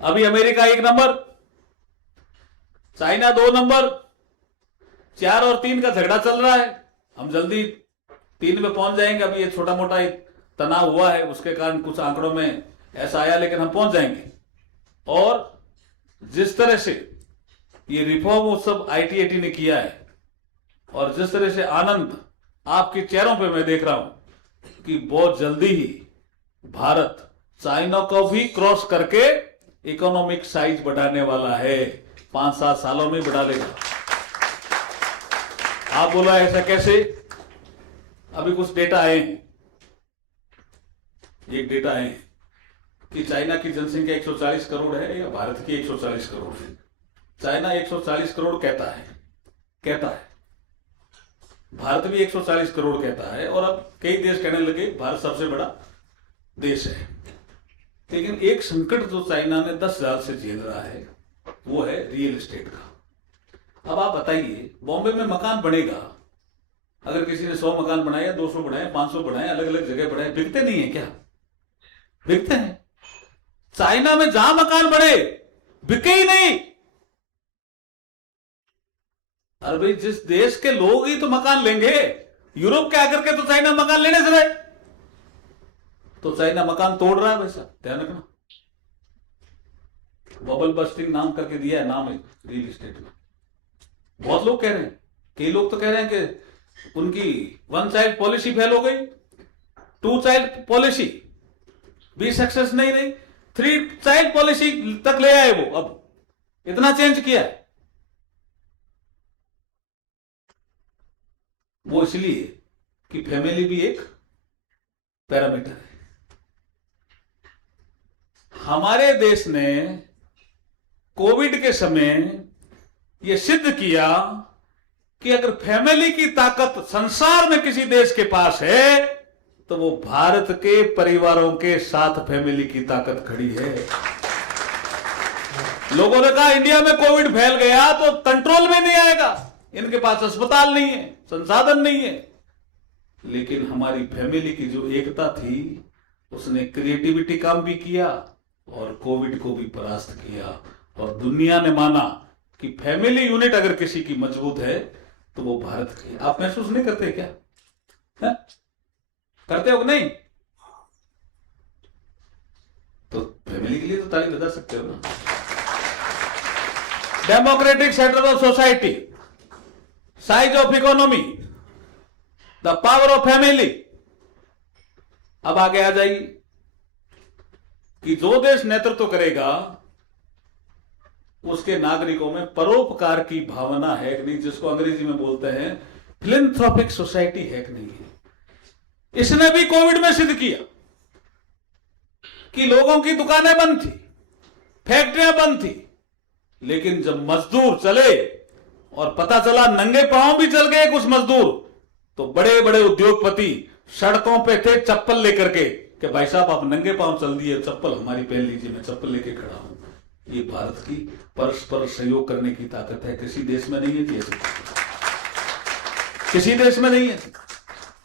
अभी अमेरिका 1 नंबर, चाइना 2 नंबर, 4 और 3 का झगड़ा चल रहा है। हम जल्दी 3 में पहुंच जाएंगे। अभी ये छोटा मोटा एक तनाव हुआ है, उसके कारण कुछ आंकड़ों में ऐसा आया, लेकिन हम पहुंच जाएंगे। और जिस तरह से ये रिफॉर्म उत्सव ITAT ने किया है, और जिस तरह से आनंद आपके चेहरों पे मैं देख रहा हूं कि बहुत जल्दी ही भारत चाइना को भी क्रॉस करके इकोनॉमिक साइज बढ़ाने वाला है। 5-7 सालों में बढ़ा लेगा। आप बोला ऐसा कैसे? अभी कुछ डेटा आए हैं। एक डेटा है कि चाइना की जनसंख्या 140 करोड़ है या भारत की 140 करोड़ है। चाइना 140 करोड़ कहता है, भारत भी 140 करोड़ कहता है, और अब कई देश कहने लगे भारत सबसे बड़ा देश है। लेकिन एक संकट जो चाइना ने 10 साल से झेल रहा है वो है रियल एस्टेट का। अब आप बताइए, बॉम्बे में मकान बनेगा, अगर किसी ने 100 मकान बनाए, 200 बनाए, 500 बनाए, अलग अलग जगह बनाए, बिकते नहीं है क्या? बिकते हैं। चाइना में जहां मकान बने बिके ही नहीं। अरे भाई, जिस देश के लोग ही तो मकान लेंगे। यूरोप के आकर के तो चाइना मकान लेने से रहे, तो चाइना मकान तोड़ रहा है। वैसा ध्यान रखना। बबल बस्टिंग नाम करके दिया है नाम है रियल एस्टेट में। बहुत लोग कह रहे हैं, कई लोग तो कह रहे हैं कि उनकी 1 चाइल्ड पॉलिसी फेल हो गई, 2 चाइल्ड पॉलिसी भी सक्सेस नहीं रही, 3 चाइल्ड पॉलिसी तक ले आए वो। अब इतना चेंज किया है वो, इसलिए कि फैमिली भी एक पैरामीटर है। हमारे देश ने कोविड के समय यह सिद्ध किया कि अगर फैमिली की ताकत संसार में किसी देश के पास है तो वो भारत के परिवारों के साथ फैमिली की ताकत खड़ी है। लोगों ने कहा इंडिया में कोविड फैल गया तो कंट्रोल में नहीं आएगा, इनके पास अस्पताल नहीं है, संसाधन नहीं है। लेकिन हमारी फैमिली की जो एकता थी उसने क्रिएटिविटी काम भी किया और कोविड को भी परास्त किया। और दुनिया ने माना कि फैमिली यूनिट अगर किसी की मजबूत है तो वो भारत की। आप महसूस नहीं करते क्या? है? करते हो कि नहीं? तो फैमिली के लिए तो ताली बजा सकते हो ना। Democratic setup of society, size of economy, the power of family. अब आगे आ जाइए कि जो देश नेतृत्व करेगा उसके नागरिकों में परोपकार की भावना है कि नहीं, जिसको अंग्रेजी में बोलते हैं फिलैंथ्रोपिक सोसाइटी है कि नहीं है। इसने भी कोविड में सिद्ध किया कि लोगों की दुकानें बंद थी, फैक्ट्रियां बंद थी, लेकिन जब मजदूर चले और पता चला नंगे पांव भी चल गए कुछ मजदूर, तो बड़े बड़े उद्योगपति सड़कों पे थे चप्पल लेकर के कि भाई साहब आप नंगे पांव चल दिए, चप्पल हमारी पहन लीजिए, मैं चप्पल लेके खड़ा हूं। ये भारत की परस्पर सहयोग करने की ताकत है, किसी देश में नहीं है जी ऐसी, किसी देश में नहीं है।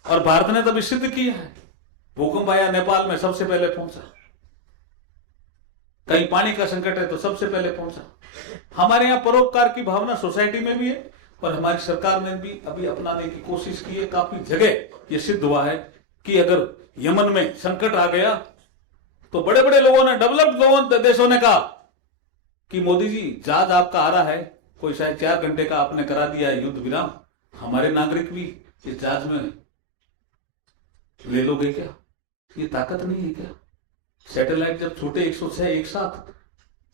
और भारत ने तब सिद्ध किया है, भूकंप आया नेपाल में सबसे पहले पहुंचा, कहीं पानी का संकट है तो सबसे पहले पहुंचा। हमारे यहाँ परोपकार की भावना सोसाइटी में भी है और हमारी सरकार ने भी अभी अपनाने की कोशिश की है। काफी जगह ये सिद्ध हुआ है कि अगर यमन में संकट आ गया तो बड़े बड़े लोगों ने, डेवलप्ड देशों ने कहा कि मोदी जी जहाज आपका आ रहा है, कोई शायद 4 घंटे का आपने करा दिया है युद्ध विराम, हमारे नागरिक भी इस जहाज में ले लोगे क्या? ये ताकत नहीं है क्या? सैटेलाइट जब छोटे 106 एक साथ,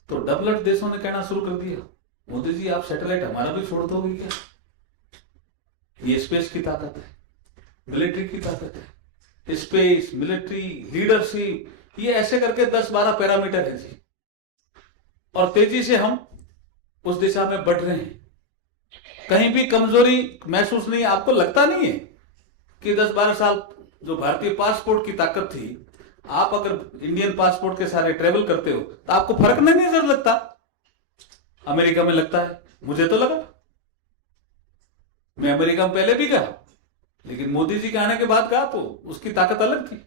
तो डेवलप्ड देशों ने कहना शुरू कर दिया मोदी जी आप सैटेलाइट हमारा भी छोड़ दोगे क्या? ये स्पेस की ताकत है, मिलिट्री की ताकत है। स्पेस, मिलिट्री, लीडरशिप, ये ऐसे करके 10-12 पैरामीटर है जी, और तेजी से हम उस दिशा में बढ़ रहे हैं। कहीं भी कमजोरी महसूस नहीं, आपको लगता नहीं है कि 10-12 साल जो भारतीय पासपोर्ट की ताकत थी, आप अगर इंडियन पासपोर्ट के सारे ट्रेवल करते हो तो आपको फर्क नहीं नजर लगता? अमेरिका में लगता है, मुझे तो लगा। मैं अमेरिका में पहले भी गया, लेकिन मोदी जी के आने के बाद कहा तो उसकी ताकत अलग थी।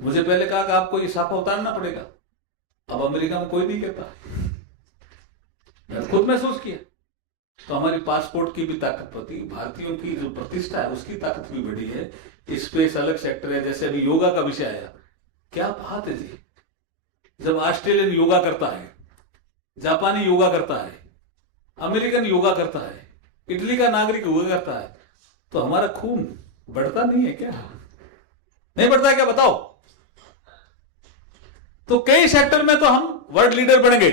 मुझे पहले कहा कि आपको ये साफा उतारना पड़ेगा, अब अमेरिका में कोई नहीं कहता, मैं खुद महसूस किया। तो हमारी पासपोर्ट की भी ताकत बढ़ी, भारतीयों की जो प्रतिष्ठा है उसकी ताकत भी बढ़ी है। स्पेस अलग सेक्टर है, जैसे अभी योगा का विषय आया, क्या बात है जी। जब ऑस्ट्रेलियन योगा करता है, जापानी योगा करता है, अमेरिकन योगा करता है, इटली का नागरिक योगा करता है, तो हमारा खून बढ़ता नहीं है क्या? नहीं बढ़ता है क्या बताओ? तो कई सेक्टर में तो हम वर्ल्ड लीडर बन गए,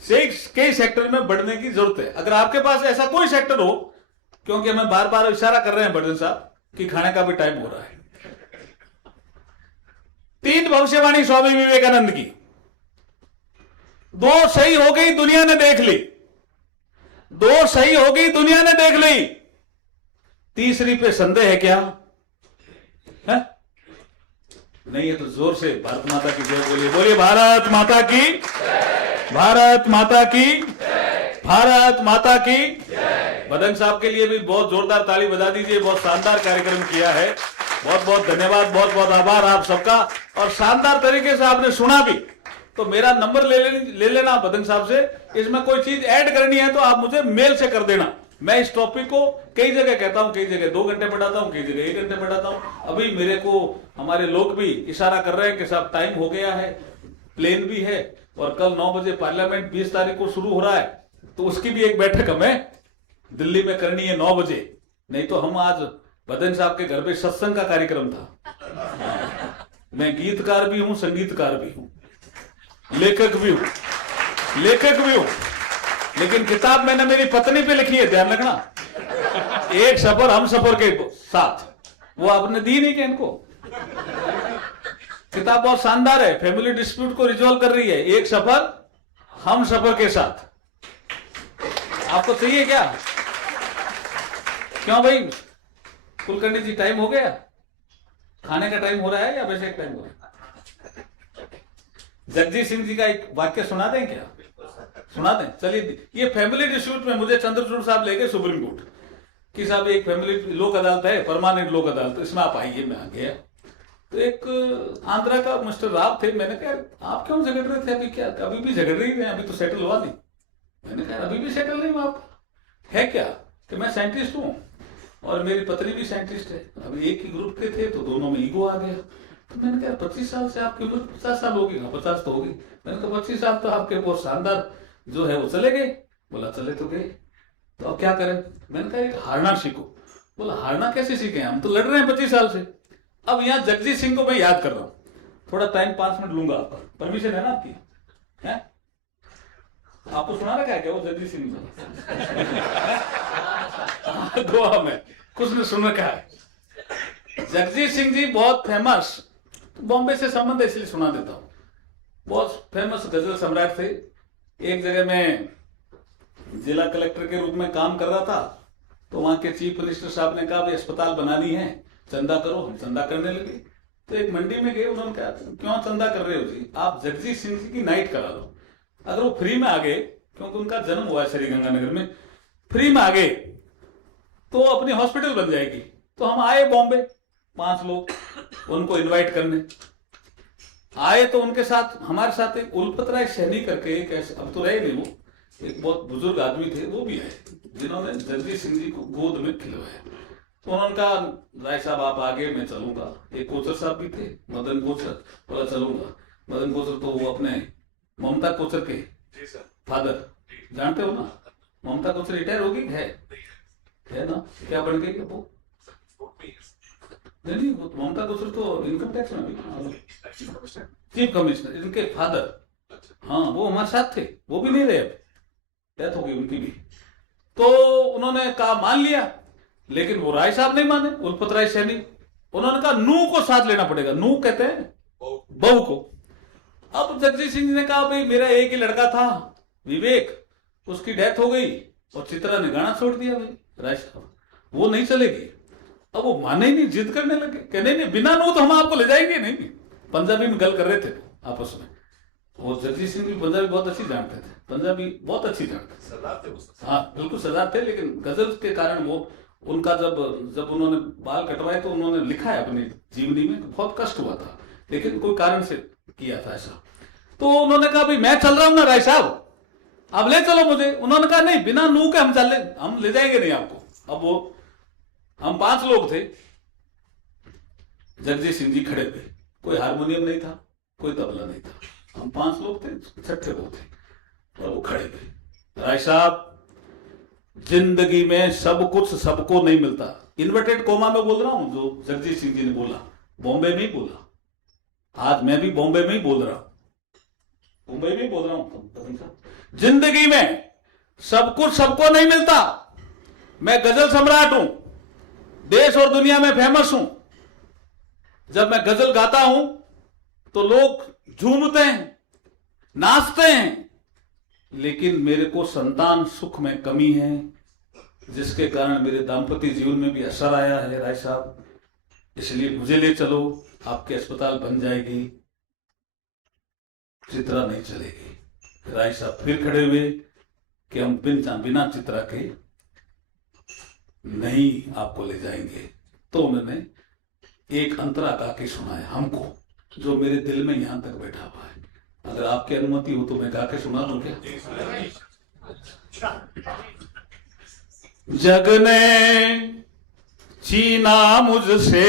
कई सेक्टर में बढ़ने की जरूरत है। अगर आपके पास ऐसा कोई सेक्टर हो, क्योंकि हमें बार बार इशारा कर रहे हैं बर्जन साहब कि खाने का भी टाइम हो रहा है। 3 भविष्यवाणी स्वामी विवेकानंद की, 2 सही हो गई दुनिया ने देख ली, 2 सही हो गई दुनिया ने देख ली, तीसरी पे संदेह है क्या? है? नहीं है तो जोर से भारत माता की जय बोलिए। बोलिए भारत माता की, भारत माता की, भारत माता की। बदन साहब के लिए भी बहुत जोरदार ताली बजा दीजिए, बहुत शानदार कार्यक्रम किया है। बहुत बहुत धन्यवाद, बहुत बहुत आभार आप सबका। और शानदार तरीके से आपने सुना भी। तो मेरा नंबर ले लेना बदन साहब से, इसमें कोई चीज ऐड करनी है तो आप मुझे मेल से कर देना। मैं इस टॉपिक को कई जगह कहता हूं, कई जगह 2 घंटे पढ़ाता हूं, कई जगह 1 घंटे पढ़ाता हूं। अभी मेरे को हमारे लोग भी इशारा कर रहे हैं कि साहब टाइम हो गया है, प्लेन भी है और कल 9 बजे पार्लियामेंट 20 तारीख को शुरू हो रहा है, तो उसकी भी एक बैठक हमें दिल्ली में करनी है 9 बजे। नहीं तो हम आज बदन साहब के घर पे सत्संग का कार्यक्रम था। मैं गीतकार भी हूं, संगीतकार भी हूं, लेखक भी हूं, लेकिन किताब मैंने मेरी पत्नी पे लिखी है, ध्यान रखना। एक सफर हम सफर के साथ, वो आपने दी नहीं क्या इनको? किताब बहुत शानदार है, फैमिली डिस्प्यूट को रिजॉल्व कर रही है। एक सफर हम सफर के साथ। आपको चाहिए क्या? क्यों भाई कुलकर्णी जी, टाइम हो गया? खाने का टाइम हो रहा है या वैसे एक टाइम हो रहा है? जगजीत सिंह जी का एक वाक्य सुना दें क्या? सुना दें, चलिए। ये फैमिली डिस्प्यूट में मुझे चंद्रचूड़ साहब लेके सुप्रीम कोर्ट कि साहब एक फैमिली लोक अदालत है, परमानेंट लोक अदालत, इसमें आप आइए। मैं आ गया तो एक आंध्रा का मिस्टर राव थे। मैंने कहा आप क्यों झगड़ रहे थे? अभी क्या अभी भी झगड़ रही है? अभी तो सेटल हुआ नहीं। मैंने कहा अभी भी सेटल नहीं हुआ आपका? है क्या कि मैं साइंटिस्ट हूँ और मेरी पत्नी भी साइंटिस्ट है। अभी एक ही ग्रुप के थे तो दोनों में ईगो आ गया। तो मैंने कहा 25 साल से आपकी उम्र 50 साल होगी? 50 तो होगी। मैंने कहा 25 साल तो आपके बहुत शानदार जो है वो चले गए। बोला चले तो गए, तो अब क्या करें? मैंने कहा एक हारना सीखो। बोला हारना कैसे सीखे? हम तो लड़ रहे हैं 25 साल से। अब यहाँ जगजीत सिंह को मैं याद कर रहा हूँ, थोड़ा टाइम 5 मिनट लूंगा आपका, परमिशन है ना आपकी? है? आपको सुना रखा है क्या वो जगजीत सिंह गोवा में कुछ ने सुन रखा है। जगजीत सिंह जी बहुत फेमस, बॉम्बे से संबंध है इसलिए सुना देता हूँ। बहुत फेमस गजल सम्राट थे। एक जगह मैं जिला कलेक्टर के रूप में काम कर रहा था, तो वहां के चीफ मिनिस्टर साहब ने कहा भाई अस्पताल बनानी है, चंदा करो। हम चंदा करने लगे। तो एक मंडी में गए, उन्होंने कहा क्यों चंदा कर रहे हो जी, आप जगजीत सिंह जी की नाइट करा दो। अगर वो फ्री में आ गए, क्योंकि उनका जन्म हुआ है श्री गंगानगर में, फ्री में आ गए तो अपनी हॉस्पिटल बन जाएगी। तो हम आए बॉम्बे 5 लोग उनको इनवाइट करने आए, तो उनके साथ हमारे साथ एक उल्पत राय सैनी करके एक ऐसे, अब तो रहे नहीं वो, एक बहुत बुजुर्ग आदमी थे, वो भी है जिन्होंने जगजीत सिंह जी को गोद में खिलवाया। तो उन्होंने कहा राय साहब आप आगे, मैं चलूंगा। एक कोचर साहब भी थे, मदन कोचर, बोला चलूंगा। मदन कोचर तो वो अपने ममता कोचर के फादर, जानते हो ना, ममता कोचर रिटायर होगी, है ना, क्या बन गई वो? नहीं, वो ममता कोचर तो इनकम टैक्स में चीफ कमिश्नर, इनके फादर। हाँ, वो हमारे साथ थे, वो भी नहीं रहे, अब डेथ हो गई उनकी भी। तो उन्होंने कहा मान लिया, लेकिन वो राय साहब नहीं माने, उल्पत राय सैनी। उन्होंने कहा नू को साथ लेना पड़ेगा, नू कहते हैं बहू को। अब जगजीत सिंह जी ने कहा भाई मेरा एक ही लड़का था विवेक, उसकी डेथ हो गई और चित्रा ने गाना छोड़ दिया, भाई राय साहब वो नहीं चलेगी। अब वो माने ही नहीं, जिद करने लगे, कहने नहीं बिना नू तो हम आपको ले जाएंगे नहीं। पंजाबी में गल कर रहे थे आपस में। वो जगजीत सिंह भी पंजाबी बहुत अच्छी जानते थे, पंजाबी बहुत अच्छी जानते थे, हाँ बिल्कुल सरदार थे। लेकिन गजल के कारण वो उनका जब उन्होंने बाल कटवाए तो उन्होंने लिखा है अपनी जीवनी में, बहुत कष्ट हुआ था, लेकिन कोई कारण से किया था ऐसा। तो उन्होंने कहा भाई मैं चल रहा हूं ना राय साहब, आप ले चलो मुझे। उन्होंने कहा नहीं, बिना नू के हम ले जाएंगे नहीं आपको। अब वो हम 5 लोग थे, जगजीत सिंह जी खड़े थे, कोई हारमोनियम नहीं था, कोई तबला नहीं था, हम 5 लोग थे, 6 लोग थे, और वो खड़े थे। राय साहब जिंदगी में सब कुछ सबको नहीं मिलता, इन्वर्टेड कोमा में बोल रहा हूं, जो जगजीत सिंह जी ने बोला, बॉम्बे में ही बोला, आज मैं भी बॉम्बे में ही बोल रहा हूं, मुंबई में बोल रहा हूं। जिंदगी में सब कुछ सबको नहीं मिलता। मैं गजल सम्राट हूं, देश और दुनिया में फेमस हूं। जब मैं गजल गाता हूं तो लोग झूमते हैं, नाचते हैं, लेकिन मेरे को संतान सुख में कमी है, जिसके कारण मेरे दाम्पत्य जीवन में भी असर आया है राय साहब, इसलिए मुझे ले चलो, आपके अस्पताल बन जाएगी, चित्रा नहीं चलेगी। राय साहब फिर खड़े हुए कि हम बिना चित्रा के नहीं आपको ले जाएंगे। तो उन्होंने एक अंतरा गा के सुनाया हमको, जो मेरे दिल में यहां तक बैठा हुआ है। अगर आपकी अनुमति हो तो मैं गा के सुना दूं क्या? जग ने छीना मुझसे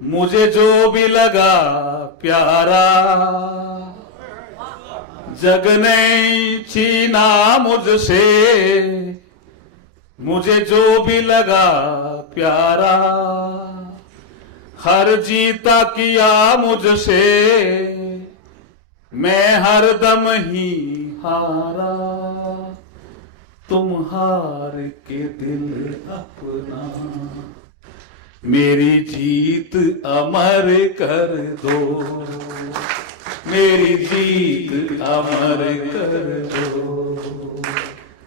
मुझे जो भी लगा प्यारा, जग ने छीना मुझसे मुझे जो भी लगा प्यारा, हर जीता किया मुझसे मैं हरदम ही हारा, तुम हार के दिल अपना मेरी जीत अमर कर दो, मेरी जीत अमर कर दो,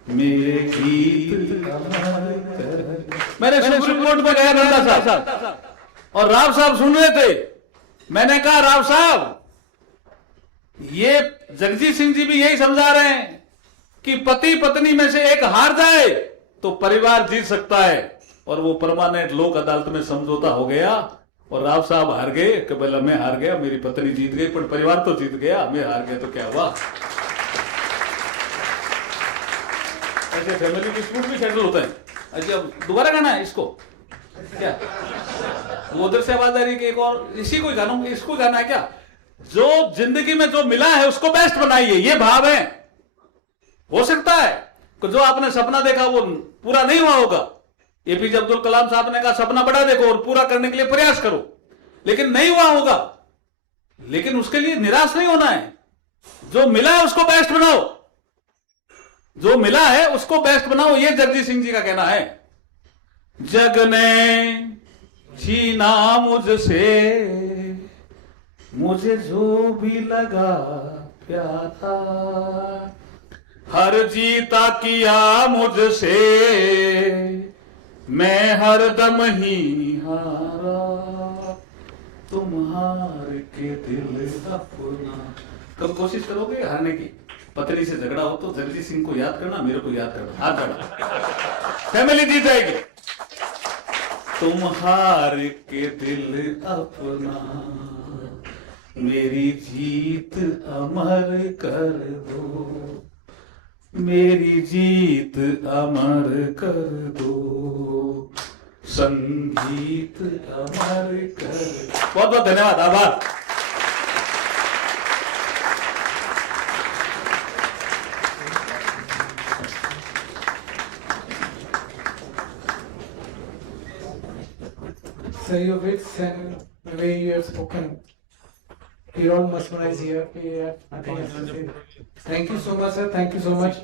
मेरे गीत अमर कर दो। मैंने सुप्रीम कोर्ट में गया नंदा साहब और राव साहब सुन रहे थे। मैंने कहा राव साहब, ये जगजीत सिंह जी भी यही समझा रहे हैं कि पति पत्नी में से एक हार जाए तो परिवार जीत सकता है, और वो परमानेंट लोक अदालत में समझौता हो गया और राव साहब हार गए कि बोला मैं हार गया, मेरी पत्नी जीत गई, पर परिवार तो जीत गया, मैं हार गया तो क्या हुआ। ऐसे फैमिली डिस्प्यूट भी सेटल होता है। अच्छा दोबारा गाना है इसको क्या? वो उधर से आवाज आ रही है कि एक और इसी को गाना, इसको गाना है क्या? जो जिंदगी में जो मिला है उसको बेस्ट बनाइए, ये भाव है। हो सकता है कि जो आपने सपना देखा वो पूरा नहीं हुआ होगा। एपीजे अब्दुल कलाम साहब ने कहा सपना बड़ा देखो और पूरा करने के लिए प्रयास करो, लेकिन नहीं हुआ होगा, लेकिन उसके लिए निराश नहीं होना है। जो मिला है उसको बेस्ट बनाओ, जो मिला है उसको बेस्ट बनाओ, ये जगजीत सिंह जी का कहना है। जग ने छीना मुझसे मुझे जो भी लगा प्यारा, हर जीता किया मुझसे मैं हरदम ही हारा, तुम्हारे के दिल अपना। कब कोशिश करोगे हारने की? पत्नी से झगड़ा हो तो जगजीत सिंह को याद करना, मेरे को याद करना, हाथ बढ़ा, फैमिली जीत जाएगी। तुम्हारे के दिल अपना, मेरी जीत अमर कर दो, मेरी जीत अमर कर दो, संगीत अमर कर। बहुत बहुत धन्यवाद, आभार। Sir, your wits and the way you have spoken, we're all mesmerized here. We have nothing else to say. Thank you so much, sir. Thank you so much.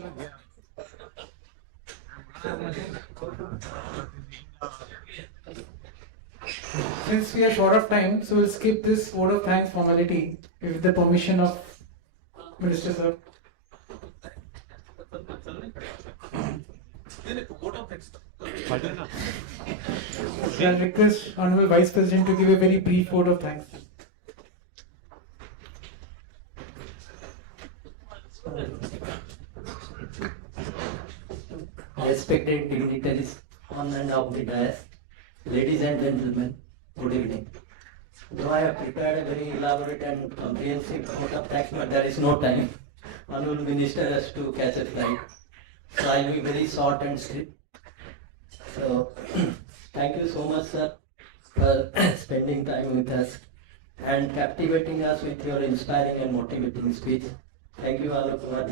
Since we are short of time, so we'll skip this vote of thanks formality with the permission of Minister sir. I'll request Honorable Vice President to give a very brief vote of thanks. Respected dignitaries on and off the dais, ladies and gentlemen, good evening. Though I have prepared a very elaborate and comprehensive vote of thanks, but there is no time. Honorable Minister has to catch a flight, so I'll be very short and swift. So, thank you so much, sir, for spending time with us and captivating us with your inspiring and motivating speech. Thank you, Alok Kumar.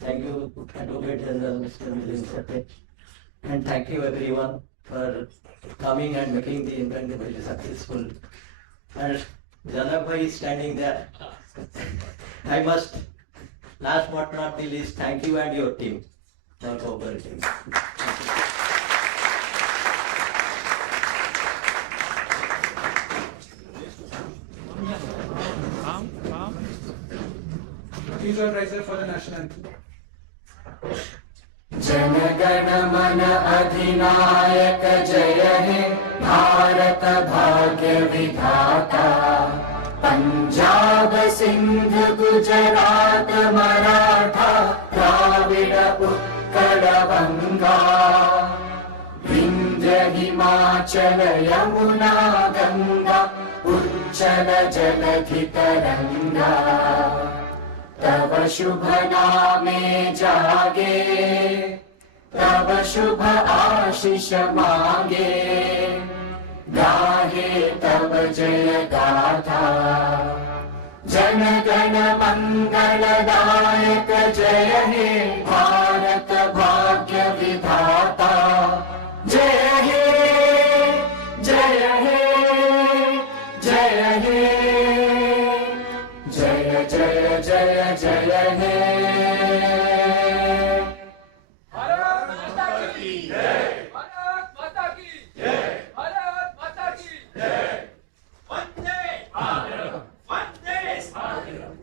Thank you, Advocate General Mr. Viksit, and thank you everyone for coming and making the event very successful. And Janak bhai is standing there. I must, last but not the least, thank you and your team for cooperating. Please all rise for the national anthem. जनगण मन अधिनायक जय हे भारत भाग्य विधाता। पंजाब सिंध गुजरात मराठा द्राविड उत्कल बंगा। विंध्य हिमाचल यमुना गंगा उच्चल जलधि तरंगा। तब शुभ नामे जागे, तब शुभ आशीष मांगे। गाहे तब जय गाथा, जन गण मंगलदायक जय हे भारत भाग्य विधाता। जय हे जय हे जय हे जय जय जय जय हे। भारत माता की जय, भारत माता की जय, भारत माता की जय। वंदे भारत, वंदे भारत।